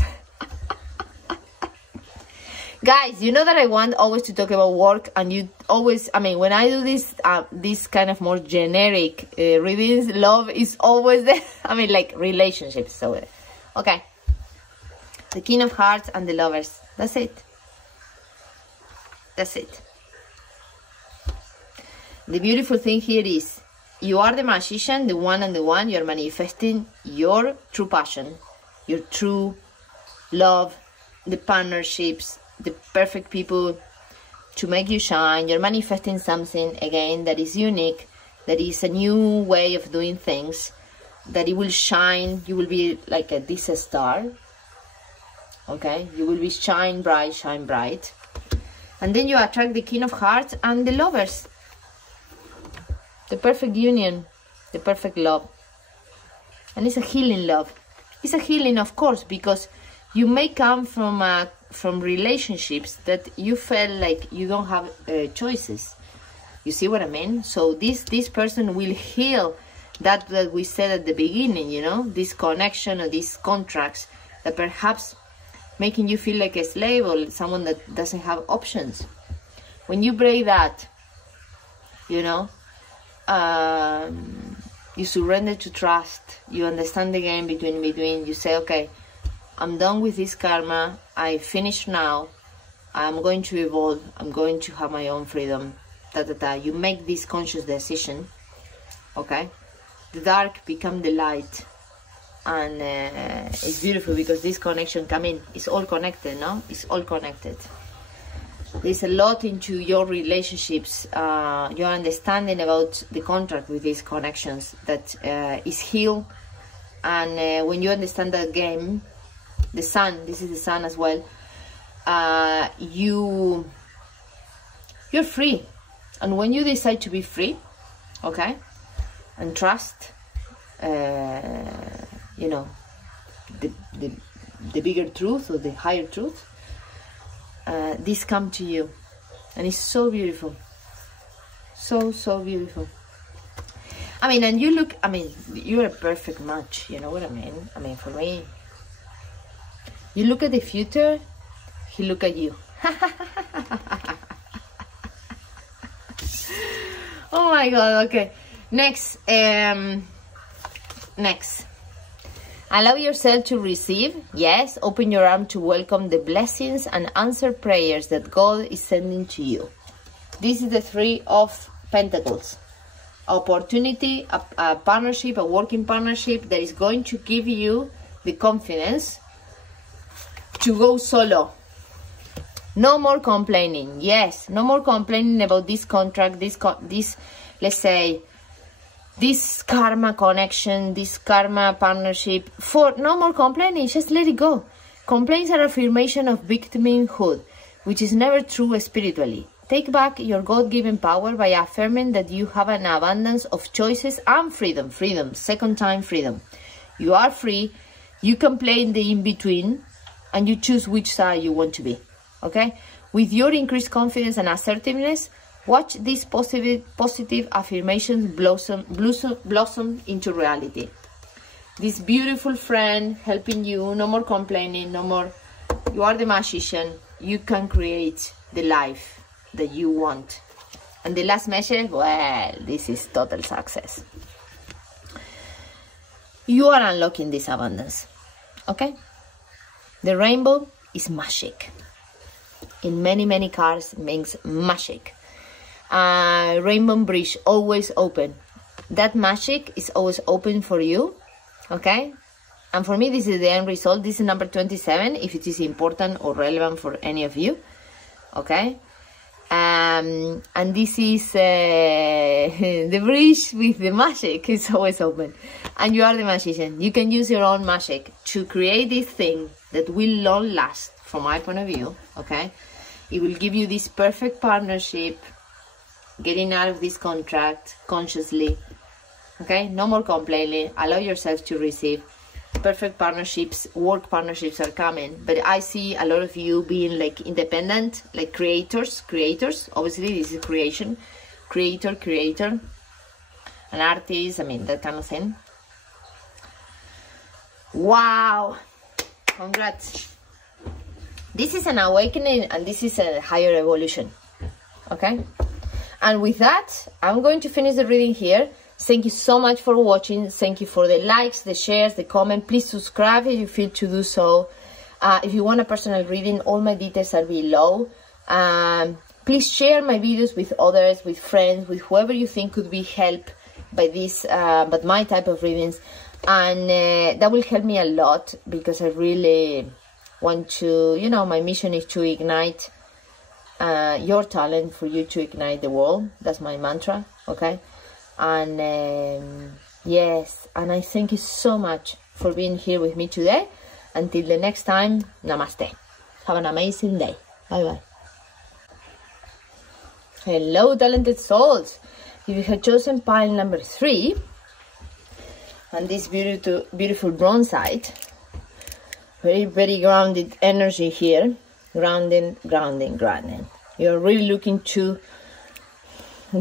Guys, you know that I want always to talk about work, and you always, I mean, when I do this kind of more generic readings, love is always there. I mean, like relationships. So, okay. The King of Hearts and the Lovers. That's it. That's it. The beautiful thing here is, you are the magician, the one and the one. You're manifesting your true passion, your true love, the partnerships, the perfect people to make you shine. You're manifesting something, again, that is unique, that is a new way of doing things, that it will shine. You will be like this star, okay? You will be shine bright. And then you attract the King of Hearts and the Lovers. The perfect union, the perfect love. And it's a healing love. It's a healing, of course, because you may come from relationships that you felt like you don't have choices. You see what I mean? So this person will heal that we said at the beginning, you know, this connection or these contracts that perhaps making you feel like a slave or someone that doesn't have options. When you break that, you know, You surrender to trust. You understand the game between. You say, okay, I'm done with this karma. I finish now. I'm going to evolve. I'm going to have my own freedom. You make this conscious decision. Okay? The dark become the light. And it's beautiful because this connection come in. It's all connected, no? It's all connected. There's a lot into your relationships, your understanding about the contract with these connections that is healed. And when you understand that game, the sun, this is the sun as well, you're free. And when you decide to be free, okay, and trust, you know, the bigger truth or the higher truth, this come to you, and it's so beautiful, so beautiful. I mean, and you look, I mean, you're a perfect match, you know what I mean? I mean, for me, you look at the future, he look at you. Oh my God, okay. Next, next. Allow yourself to receive. Yes, open your arm to welcome the blessings and answer prayers that God is sending to you. This is the Three of Pentacles. Opportunity, a partnership, a working partnership that is going to give you the confidence to go solo. No more complaining. Yes, no more complaining about this contract, this let's say, this karma connection, this karma partnership. For no more complaining, just let it go. Complaints are affirmation of victimhood, which is never true spiritually. Take back your God-given power by affirming that you have an abundance of choices and freedom. Freedom, second time freedom. You are free. You can play in the in-between, and you choose which side you want to be. Okay? With your increased confidence and assertiveness, watch these positive affirmations blossom into reality. This beautiful friend helping you, no more complaining, no more. You are the magician. You can create the life that you want. And the last message, well, this is total success. You are unlocking this abundance. Okay? The rainbow is magic. In many cards, it means magic. Rainbow bridge always open. That magic is always open for you. Okay? And for me, this is the end result. This is number 27, if it is important or relevant for any of you. Okay? And this is the bridge with the magic. It's always open. And you are the magician. You can use your own magic to create this thing that will long last, from my point of view. Okay? It will give you this perfect partnership, getting out of this contract consciously. Okay? No more complaining. Allow yourself to receive. Perfect partnerships, work partnerships are coming. But I see a lot of you being like independent, like creators. Obviously, this is creation. Creator. An artist, I mean, that kind of thing. Wow. Congrats. This is an awakening, and this is a higher evolution. Okay? And with that, I'm going to finish the reading here. Thank you so much for watching. Thank you for the likes, the shares, the comment. Please subscribe if you feel to do so. If you want a personal reading, all my details are below. Please share my videos with others, with friends, with whoever you think could be helped by this, but my type of readings. And that will help me a lot, because I really want to, you know, my mission is to ignite your talent, for you to ignite the world. That's my mantra, okay? And yes, and I thank you so much for being here with me today. Until the next time, namaste. Have an amazing day. Bye bye. Hello, talented souls. If you have chosen pile number 3, and this beautiful bronzite, very grounded energy here. Grounding. You're really looking to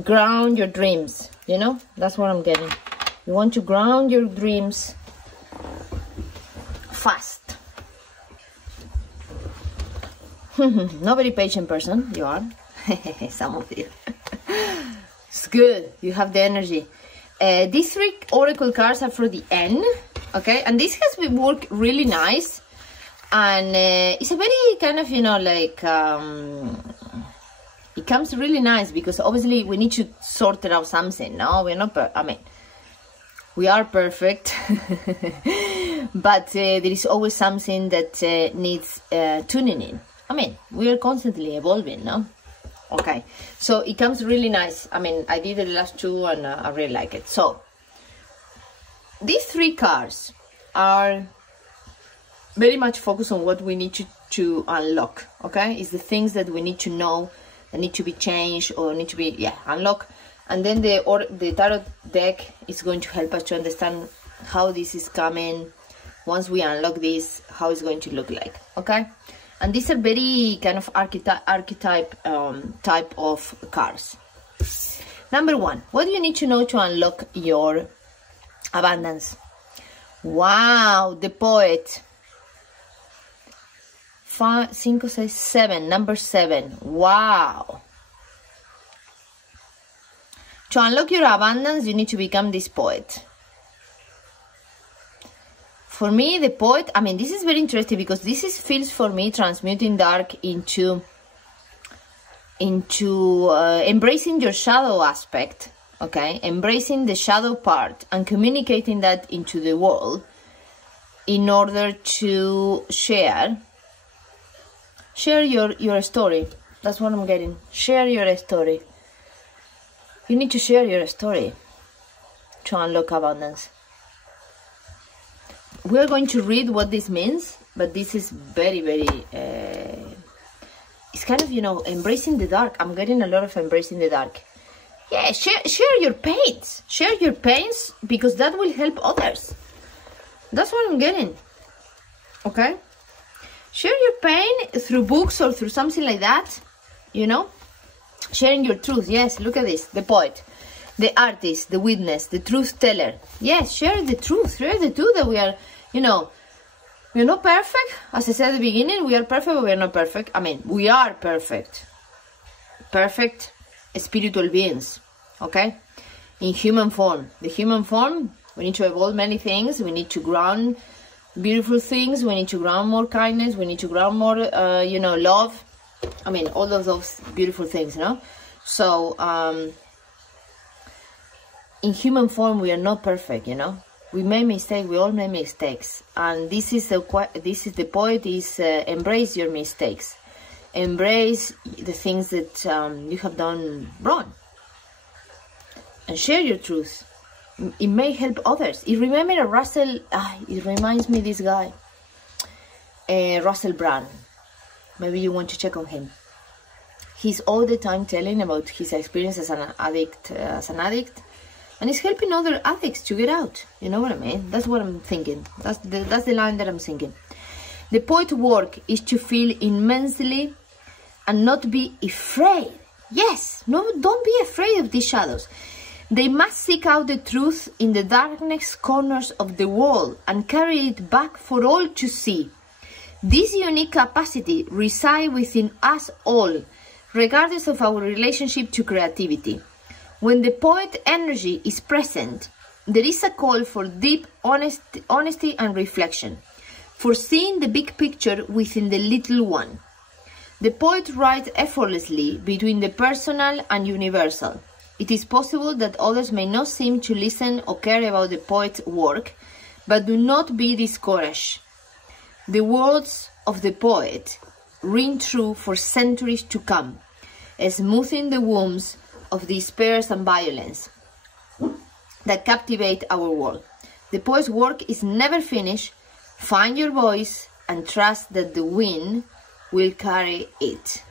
ground your dreams. You know, that's what I'm getting. You want to ground your dreams fast. Not very patient person, you are. Some of you. It's good. You have the energy. These 3 oracle cards are for the end, okay? And this has been worked really nice. And it's a very kind of, you know, like, it comes really nice because obviously we need to sort it out something, no? We're not, I mean, we are perfect, but there is always something that needs tuning in. I mean, we are constantly evolving, no? Okay, so it comes really nice. I mean, I did the last 2 and I really like it. So, these 3 cards are very much focused on what we need to unlock, okay? It's the things that we need to know, that need to be changed or need to be, yeah, unlocked. And then the tarot deck is going to help us to understand how this is coming. Once we unlock this, how it's going to look like, okay? And these are very kind of archetype type of cards. Number 1, what do you need to know to unlock your abundance? Wow, the Poet. 5, 5, 6, 7, number 7. Wow. To unlock your abundance, you need to become this Poet. For me, the Poet, I mean, this is very interesting because this feels for me transmuting dark into embracing your shadow aspect, okay? Embracing the shadow part and communicating that into the world in order to share your story. That's what I'm getting. Share your story. You need to share your story to unlock abundance. We're going to read what this means, but this is very, very, it's kind of, you know, embracing the dark. I'm getting a lot of embracing the dark. Yeah, share your pains. Share your pains because that will help others. That's what I'm getting. Okay? Share your pain through books or through something like that, you know? Sharing your truth. Yes, look at this. The Poet, the artist, the witness, the truth teller. Yes, share the truth. Share the truth that we are, you know, we're not perfect. As I said at the beginning, we are perfect, but we are not perfect. I mean, we are perfect. Perfect spiritual beings, okay? In human form. The human form, we need to evolve many things. We need to ground beautiful things. We need to ground more kindness. We need to ground more, you know, love. I mean, all of those beautiful things, you know? So, in human form, we are not perfect, you know? We make mistakes. We all make mistakes. And this is the Poet is embrace your mistakes. Embrace the things that you have done wrong. And share your truth. It may help others. You remember Russell, it reminds me of this guy, Russell Brand. Maybe you want to check on him. He's all the time telling about his experience as an addict, and he's helping other addicts to get out. You know what I mean? That's what I'm thinking. That's the line that I'm thinking. The Poet's work is to feel immensely and not be afraid. Yes, no, don't be afraid of these shadows. They must seek out the truth in the darkest corners of the world and carry it back for all to see. This unique capacity resides within us all, regardless of our relationship to creativity. When the Poet energy is present, there is a call for deep honesty and reflection, for seeing the big picture within the little one. The Poet writes effortlessly between the personal and universal. It is possible that others may not seem to listen or care about the Poet's work, but do not be discouraged. The words of the Poet ring true for centuries to come, smoothing the wounds of despair and violence that captivate our world. The Poet's work is never finished. Find your voice and trust that the wind will carry it.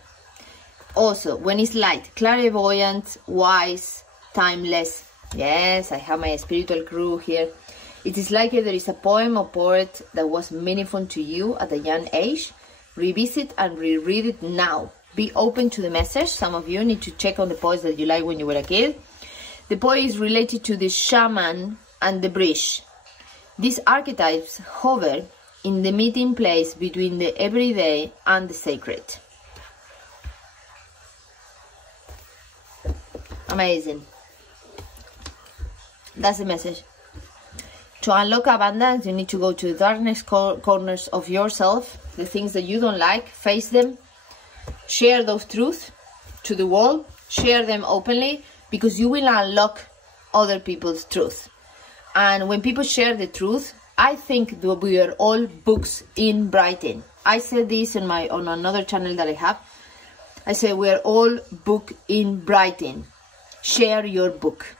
Also, when it's light, clairvoyant, wise, timeless. Yes, I have my spiritual crew here. It is like there is a poem or poet that was meaningful to you at a young age. Revisit and reread it now. Be open to the message. Some of you need to check on the poets that you like when you were a kid. The poet is related to the shaman and the bridge. These archetypes hover in the meeting place between the everyday and the sacred. Amazing. That's the message. To unlock abundance, you need to go to the darkness corners of yourself, the things that you don't like, face them, share those truths to the world, share them openly, because you will unlock other people's truth. And when people share the truth, I think that we are all books in writing. I said this on another channel that I have. I say we are all book in writing. Share your book,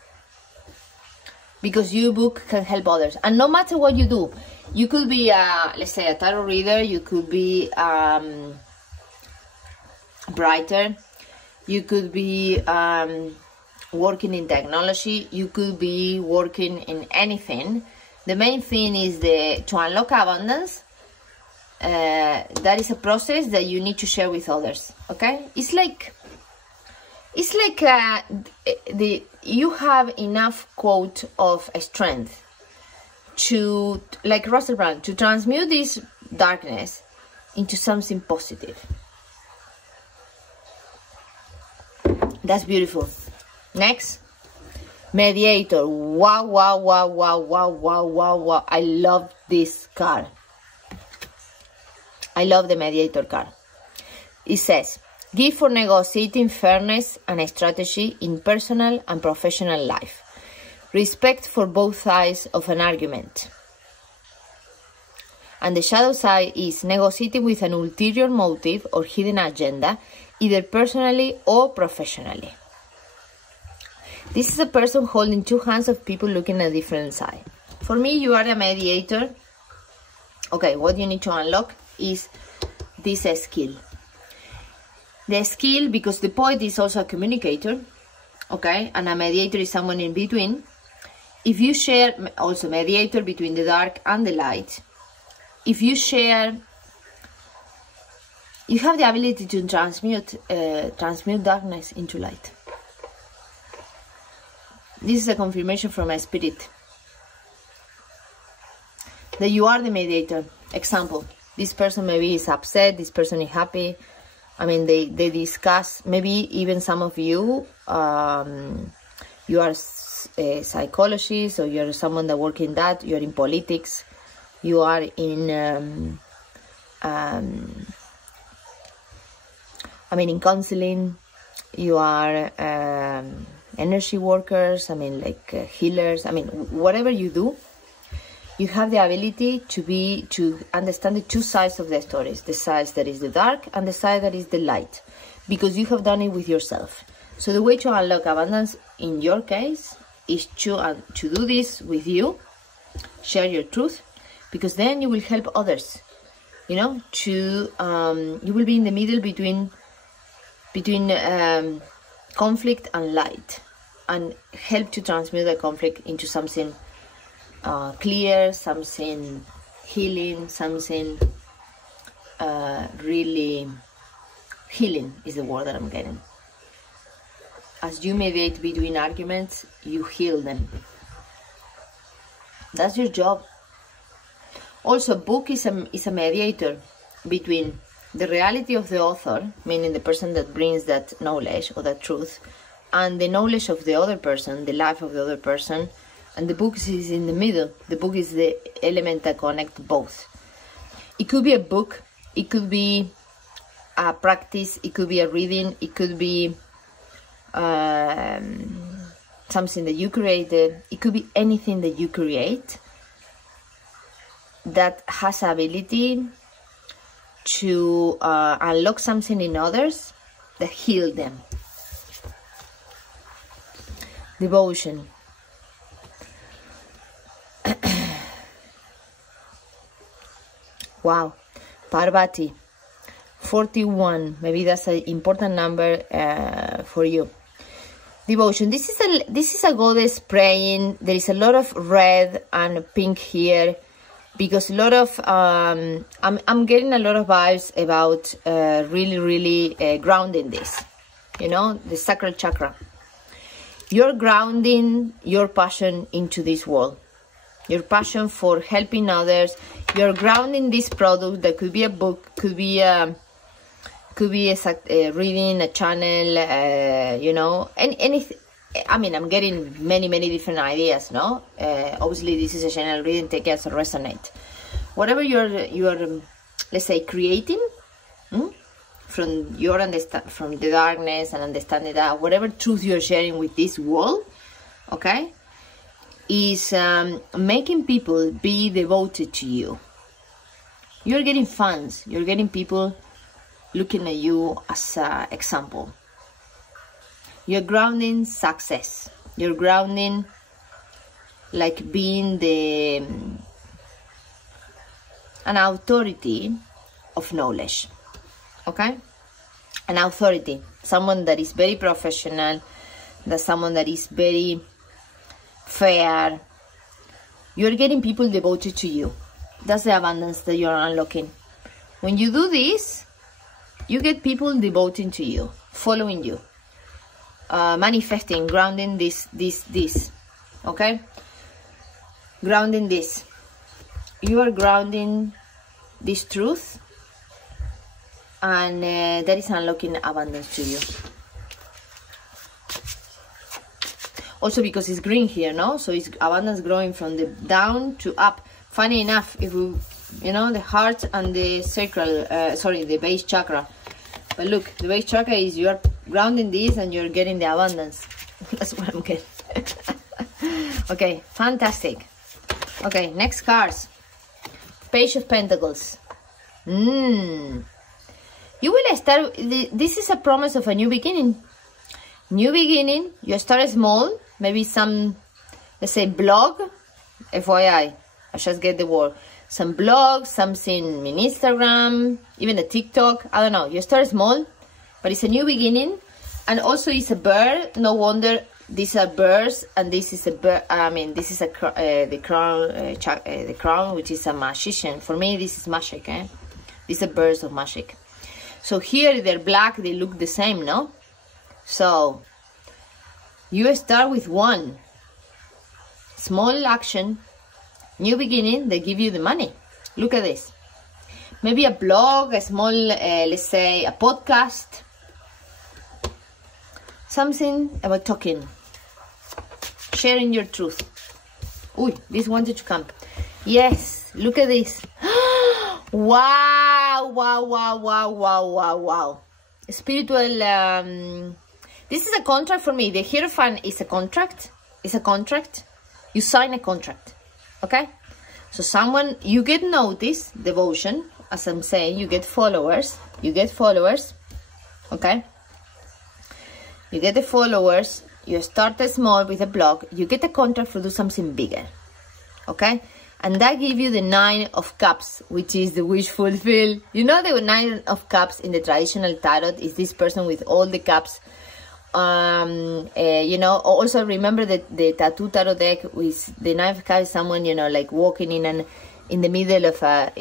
because your book can help others. And no matter what you do, you could be let's say a tarot reader, you could be a writer, you could be working in technology, you could be working in anything. The main thing is to unlock abundance. That is a process that you need to share with others. Okay, it's like you have enough quote of strength to, like Russell Brand, to transmute this darkness into something positive. That's beautiful. Next, Mediator. Wow, wow, wow, wow, wow, wow, wow, wow. I love this card. I love the Mediator card. It says, give for negotiating fairness and strategy in personal and professional life. Respect for both sides of an argument. And the shadow side is negotiating with an ulterior motive or hidden agenda, either personally or professionally. This is a person holding two hands of people looking at a different side. For me, you are a mediator. Okay, what you need to unlock is this skill. The skill, because the poet is also a communicator, okay, and a mediator is someone in between. If you share, also mediator between the dark and the light, if you share, you have the ability to transmute darkness into light. This is a confirmation from my spirit that you are the mediator. Example, this person maybe is upset, this person is happy. I mean, they discuss, maybe even some of you, you are a psychologist, or you're someone that works in that, you're in politics, you are in, I mean, in counseling, you are energy workers, I mean, like healers, I mean, whatever you do, you have the ability to understand the two sides of the stories, the side that is the dark and the side that is the light, because you have done it with yourself. So the way to unlock abundance in your case is to do this with you, share your truth, because then you will help others, you know, you will be in the middle between conflict and light, and help to transmute the conflict into something clear, something healing, something really healing is the word that I'm getting. As you mediate between arguments, you heal them. That's your job. Also, book is a mediator between the reality of the author, meaning the person that brings that knowledge or that truth, and the knowledge of the other person, the life of the other person. And the book is in the middle. The book is the element that connects both. It could be a book, it could be a practice, it could be a reading, it could be something that you created, it could be anything that you create that has ability to unlock something in others that heal them. Devotion. Wow, Parvati, 41. Maybe that's an important number for you. Devotion. This is a goddess praying. There is a lot of red and pink here, because a lot of I'm getting a lot of vibes about really grounding this. You know, the sacral chakra. You're grounding your passion into this world. Your passion for helping others. You're grounding this product that could be a book, could be a reading, a channel, you know, anything, I mean, I'm getting many different ideas, no? Obviously, this is a general reading, take it as a resonate. Whatever you're let's say, creating, from your from the darkness and understanding that whatever truth you're sharing with this world, okay, is making people be devoted to you. You're getting fans. You're getting people looking at you as an example. You're grounding success. You're grounding like being an authority of knowledge. Okay? An authority. Someone that is very professional. That's someone that is very fair. You're getting people devoted to you. That's the abundance that you're unlocking. When you do this, you get people devoting to you, following you, manifesting, grounding this. Okay? Grounding this. You are grounding this truth, and that is unlocking abundance to you. Also because it's green here, no? So it's abundance growing from the down to up. Funny enough, if we, you know, the heart and the sacral, the base chakra. But look, the base chakra is you're grounding this and you're getting the abundance. That's what I'm getting. Okay, fantastic. Okay, next cards. Page of Pentacles. You will start, this is a promise of a new beginning. New beginning, you start small, maybe some, let's say, blog, FYI, I just get the word. Some blog, something in Instagram, even a TikTok, I don't know. You start small, but it's a new beginning. And also it's a bird, no wonder these are birds, and this is a bird. I mean, this is the crown, which is a magician. For me, this is magic. These are birds of magic. So here they're black. They look the same, no? So you start with one small action, new beginning. They give you the money. Look at this. Maybe a blog, a small, let's say, a podcast. Something about talking. Sharing your truth. Ooh, this wanted to come. Yes, look at this. Wow, wow, wow, wow, wow, wow, wow. Spiritual, this is a contract for me. The Hierophant is a contract. It's a contract. You sign a contract. Okay? So someone, you get notice, devotion, as I'm saying, you get followers. You get followers. Okay? You get the followers. You start small with a blog. You get a contract to do something bigger. Okay? And that gives you the 9 of Cups, which is the wish fulfilled. You know, the 9 of Cups in the traditional tarot is this person with all the cups. You know, also remember that the tattoo tarot deck with the 9 of Cups, someone, you know, like walking in the middle of a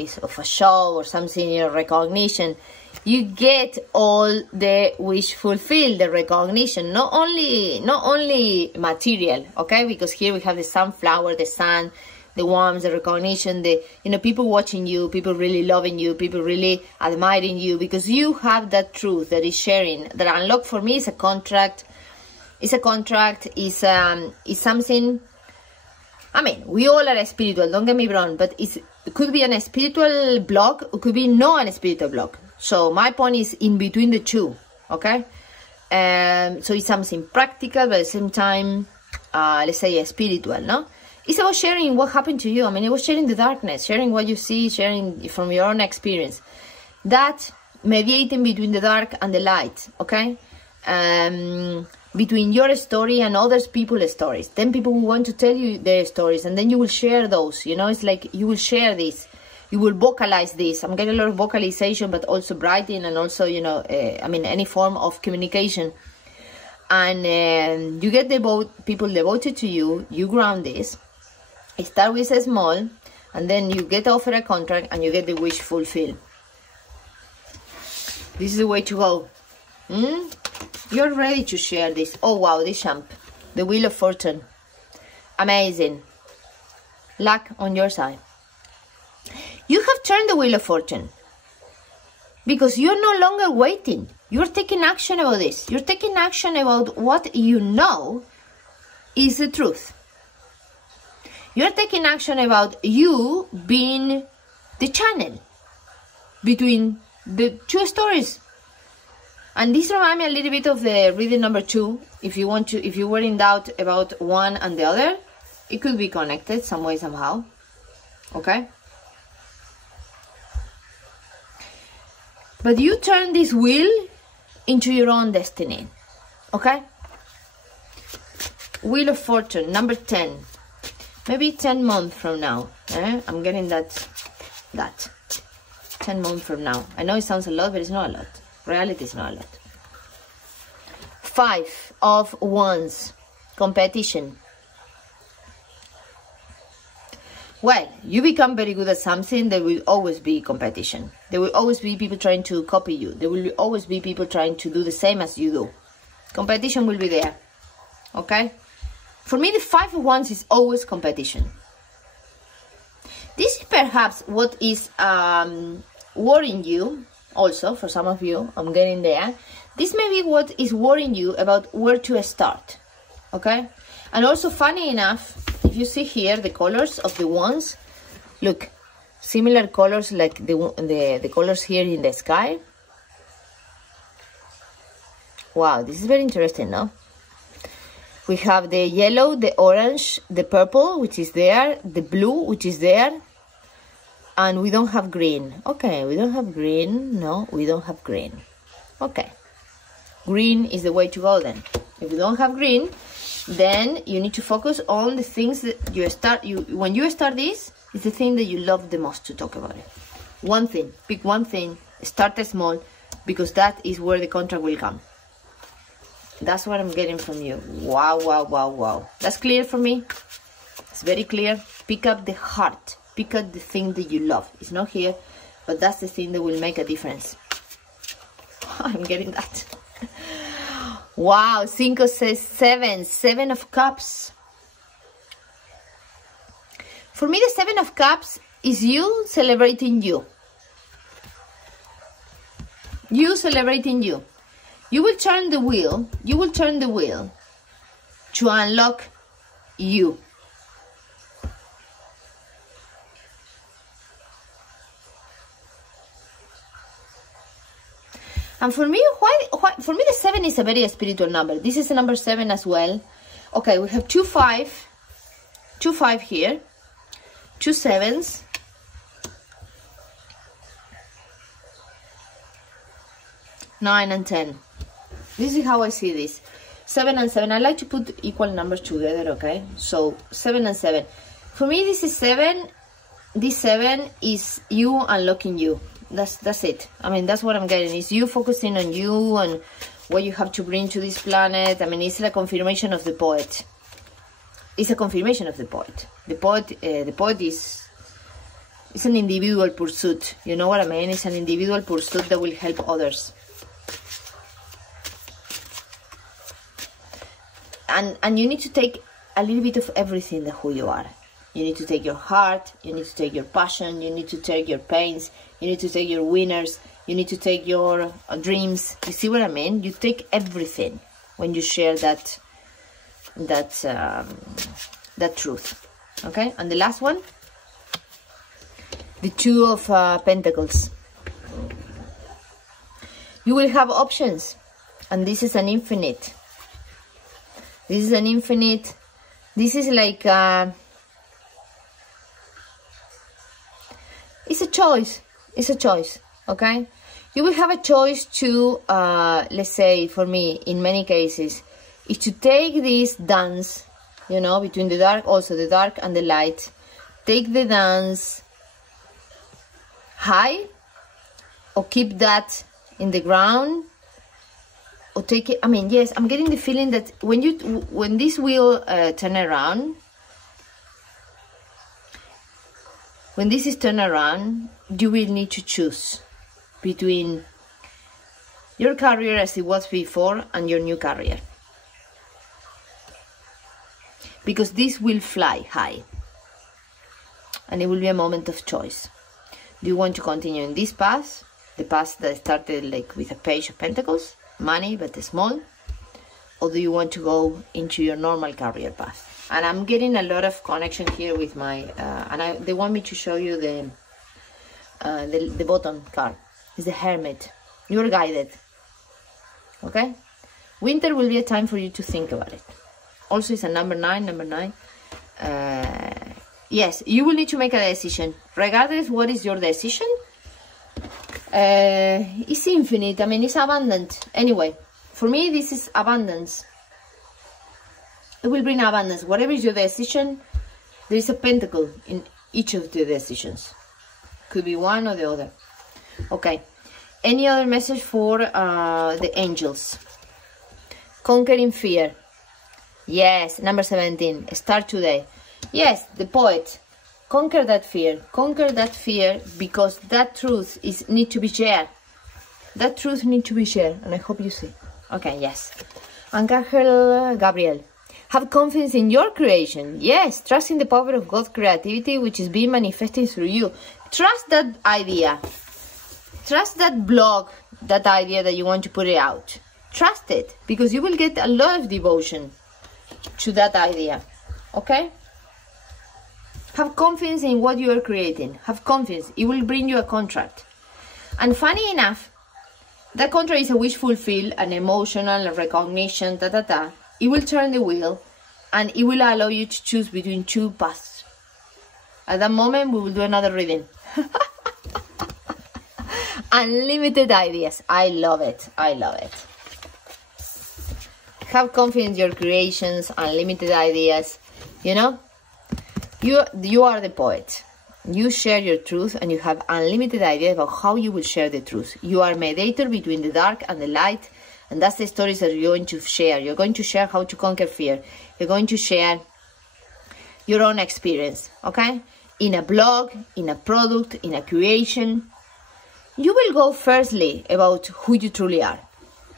show or something, you know, recognition. You get all the wish fulfilled, the recognition, not only material, okay? Because here we have the sunflower, the sun, the warmth, the recognition, the, you know, people watching you, people really loving you, people really admiring you, because you have that truth that is sharing, that unlock for me is a contract. It's a contract, is something. I mean, we all are spiritual, don't get me wrong, but it could be a spiritual block, it could be not a spiritual block. So my point is in between the two, okay? So it's something practical, but at the same time, let's say spiritual, no? It's about sharing what happened to you. I mean, it was sharing the darkness, sharing what you see, sharing from your own experience. That mediating between the dark and the light, okay? Between your story and others people's stories. Then people will want to tell you their stories, and then you will share those, you know? It's like you will share this. You will vocalize this. I'm getting a lot of vocalization, but also writing, and also, you know, I mean, any form of communication. And you get people devoted to you. You ground this. Start with a small, and then you get offered a contract, and you get the wish fulfilled. This is the way to go. You're ready to share this. Oh, wow, this champ. The Wheel of Fortune. Amazing. Luck on your side. You have turned the Wheel of Fortune because you're no longer waiting. You're taking action about this. You're taking action about what you know, is the truth. You're taking action about you being the channel between the two stories. And this reminds me a little bit of the reading number 2. If you were in doubt about one and the other, it could be connected some way, somehow. Okay? But you turn this wheel into your own destiny. Okay? Wheel of Fortune, number 10. Maybe 10 months from now. I'm getting that. 10 months from now. I know it sounds a lot, but it's not a lot. Reality is not a lot. 5 of Wands. Competition. Well, you become very good at something, there will always be competition. There will always be people trying to copy you. There will always be people trying to do the same as you do. Competition will be there. Okay? For me, the 5 of Wands is always competition. This is perhaps what is worrying you. Also, for some of you, I'm getting there. This may be what is worrying you about where to start. Okay? And also, funny enough, if you see here the colors of the wands, look, similar colors like the colors here in the sky. Wow, this is very interesting, no? We have the yellow, the orange, the purple, which is there, the blue, which is there, and we don't have green. Okay, we don't have green. No, we don't have green. Okay, green is the way to go then. If you don't have green, then you need to focus on the things that when you start this, it's the thing that you love the most to talk about it. One thing, pick one thing, start small, because that is where the contract will come. That's what I'm getting from you. Wow, wow, wow, wow. That's clear for me. It's very clear. Pick up the heart. Pick up the thing that you love. It's not here, but that's the thing that will make a difference. I'm getting that. Wow, 5 says 7. 7 of Cups. For me, the 7 of Cups is you celebrating you. You celebrating you. You will turn the wheel. You will turn the wheel to unlock you. And for me, for me the 7 is a very spiritual number. This is a number 7 as well. Okay, we have 2 5 here, 2 7s, 9 and 10. This is how I see this. 7 and 7. I like to put equal numbers together, okay? So 7 and 7. For me, this is 7. This 7 is you unlocking you. That's it. I mean, that's what I'm getting. It's you focusing on you and what you have to bring to this planet. I mean, it's a confirmation of the poet. It's a confirmation of the poet. The poet is an individual pursuit. You know what I mean? It's an individual pursuit that will help others. And you need to take a little bit of everything that who you are. You need to take your heart, you need to take your passion, you need to take your pains, you need to take your winners, you need to take your dreams. You see what I mean? You take everything when you share that truth. Okay? And the last one, the 2 of Pentacles. You will have options, and this is an infinite. This is an infinite. This is like it's a choice. It's a choice. Okay, you will have a choice to let's say, for me, in many cases, is to take this dance, you know, between the dark, also the dark and the light. Take the dance high, or keep that in the ground, or take it. I mean, yes, I'm getting the feeling that when this wheel turn around, when this is turned around, you will need to choose between your career as it was before and your new career, because this will fly high and it will be a moment of choice. Do you want to continue in this path, the path that started like with a Page of Pentacles, money but small, or do you want to go into your normal career path? And I'm getting a lot of connection here with my they want me to show you the bottom card. It's the Hermit. You're guided. Okay, winter will be a time for you to think about it. Also, it's a number 9. Yes, you will need to make a decision. Regardless what is your decision, it's infinite. I mean, it's abundant. Anyway, for me, this is abundance. It will bring abundance. Whatever is your decision, there is a pentacle in each of the decisions. Could be one or the other. Okay. Any other message for the angels? Conquering fear. Yes, number 17. Start today. Yes, the poet. Conquer that fear. Conquer that fear, because that truth need to be shared. That truth need to be shared, and I hope you see. Okay, yes. Archangel Gabriel. Have confidence in your creation. Yes, trust in the power of God's creativity, which is being manifested through you. Trust that idea. Trust that blog, that idea that you want to put it out. Trust it, because you will get a lot of devotion to that idea. Okay? Have confidence in what you are creating. Have confidence. It will bring you a contract. And funny enough, that contract is a wish fulfilled, an emotional, a recognition, It will turn the wheel, and it will allow you to choose between two paths. At that moment, we will do another reading. Unlimited ideas. I love it. I love it. Have confidence in your creations, unlimited ideas. You know, you are the poet. You share your truth, and you have unlimited ideas about how you will share the truth. You are a mediator between the dark and the light, and that's the stories that you're going to share. You're going to share how to conquer fear. You're going to share your own experience, okay? In a blog, in a product, in a creation. You will go firstly about who you truly are.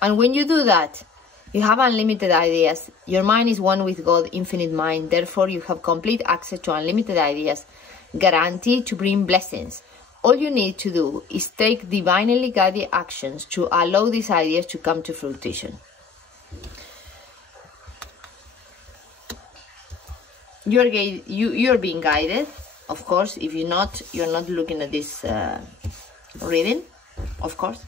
And when you do that, you have unlimited ideas. Your mind is one with God, infinite mind. Therefore, you have complete access to unlimited ideas, guaranteed to bring blessings. All you need to do is take divinely guided actions to allow these ideas to come to fruition. You're being guided, of course. If you're not looking at this reading, of course.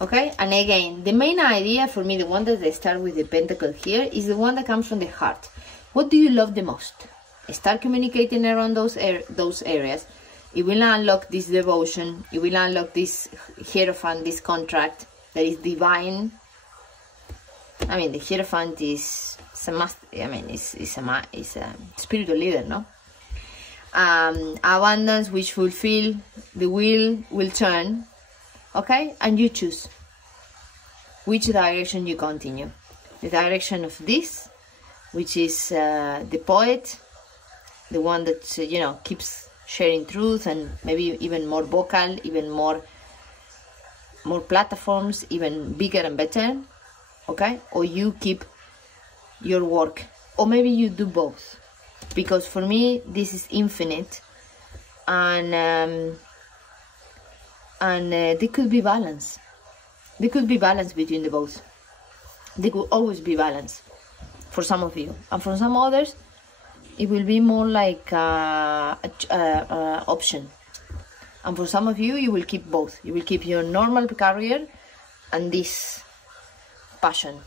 Okay, and again, the main idea for me, the one that they start with the pentacle here, is the one that comes from the heart. What do you love the most? Start communicating around those areas. It will unlock this devotion. It will unlock this Hierophant, this contract that is divine. I mean, the Hierophant is a must. I mean, it's a spiritual leader, no? Abundance, which fulfill, the wheel will turn. Okay, and you choose which direction you continue. The direction of this, which is the poet, the one that you know, keeps sharing truth, and maybe even more vocal, even more platforms, even bigger and better. Okay, or you keep your work, or maybe you do both, because for me this is infinite, and there could be balance. There could be balance between the both. There could always be balance for some of you, and for some others it will be more like option. And for some of you, you will keep both. You will keep your normal career and this passion.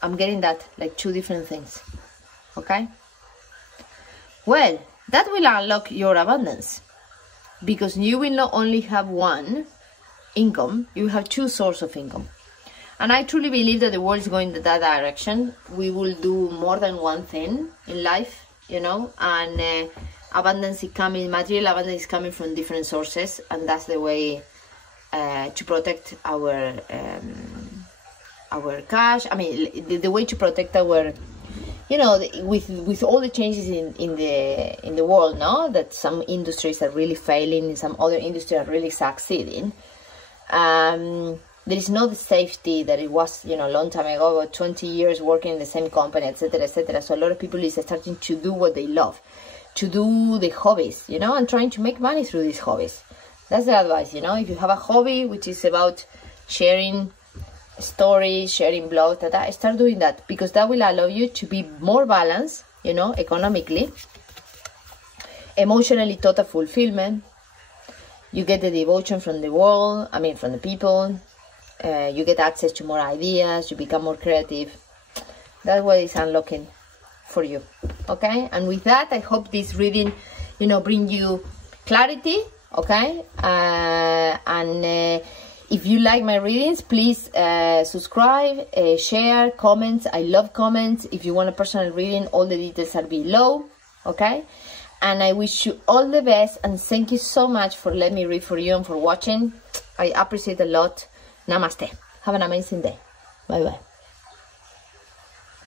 I'm getting that, like two different things. Okay? Well, that will unlock your abundance, because you will not only have one income, you will have two sources of income. And I truly believe that the world is going in that direction. We will do more than one thing in life, you know, and abundance is coming, material abundance is coming from different sources, and that's the way to protect our cash. I mean, the way to protect our, you know, with all the changes in the world, no, that some industries are really failing, some other industries are really succeeding. There is not the safety that it was, you know, a long time ago, about 20 years working in the same company, etc., etc. So a lot of people is starting to do what they love, to do the hobbies, you know, and trying to make money through these hobbies. That's the advice, you know. If you have a hobby which is about sharing stories, sharing blogs, start doing that, because that will allow you to be more balanced, you know, economically, emotionally, total fulfillment. You get the devotion from the world, I mean from the people. You get access to more ideas, you become more creative. That's what is unlocking for you, okay? And with that, I hope this reading, you know, bring you clarity, okay? If you like my readings, please subscribe, share, comments. I love comments. If you want a personal reading, all the details are below, okay? And I wish you all the best, and thank you so much for letting me read for you and for watching. I appreciate a lot. Namaste. Have an amazing day. Bye-bye.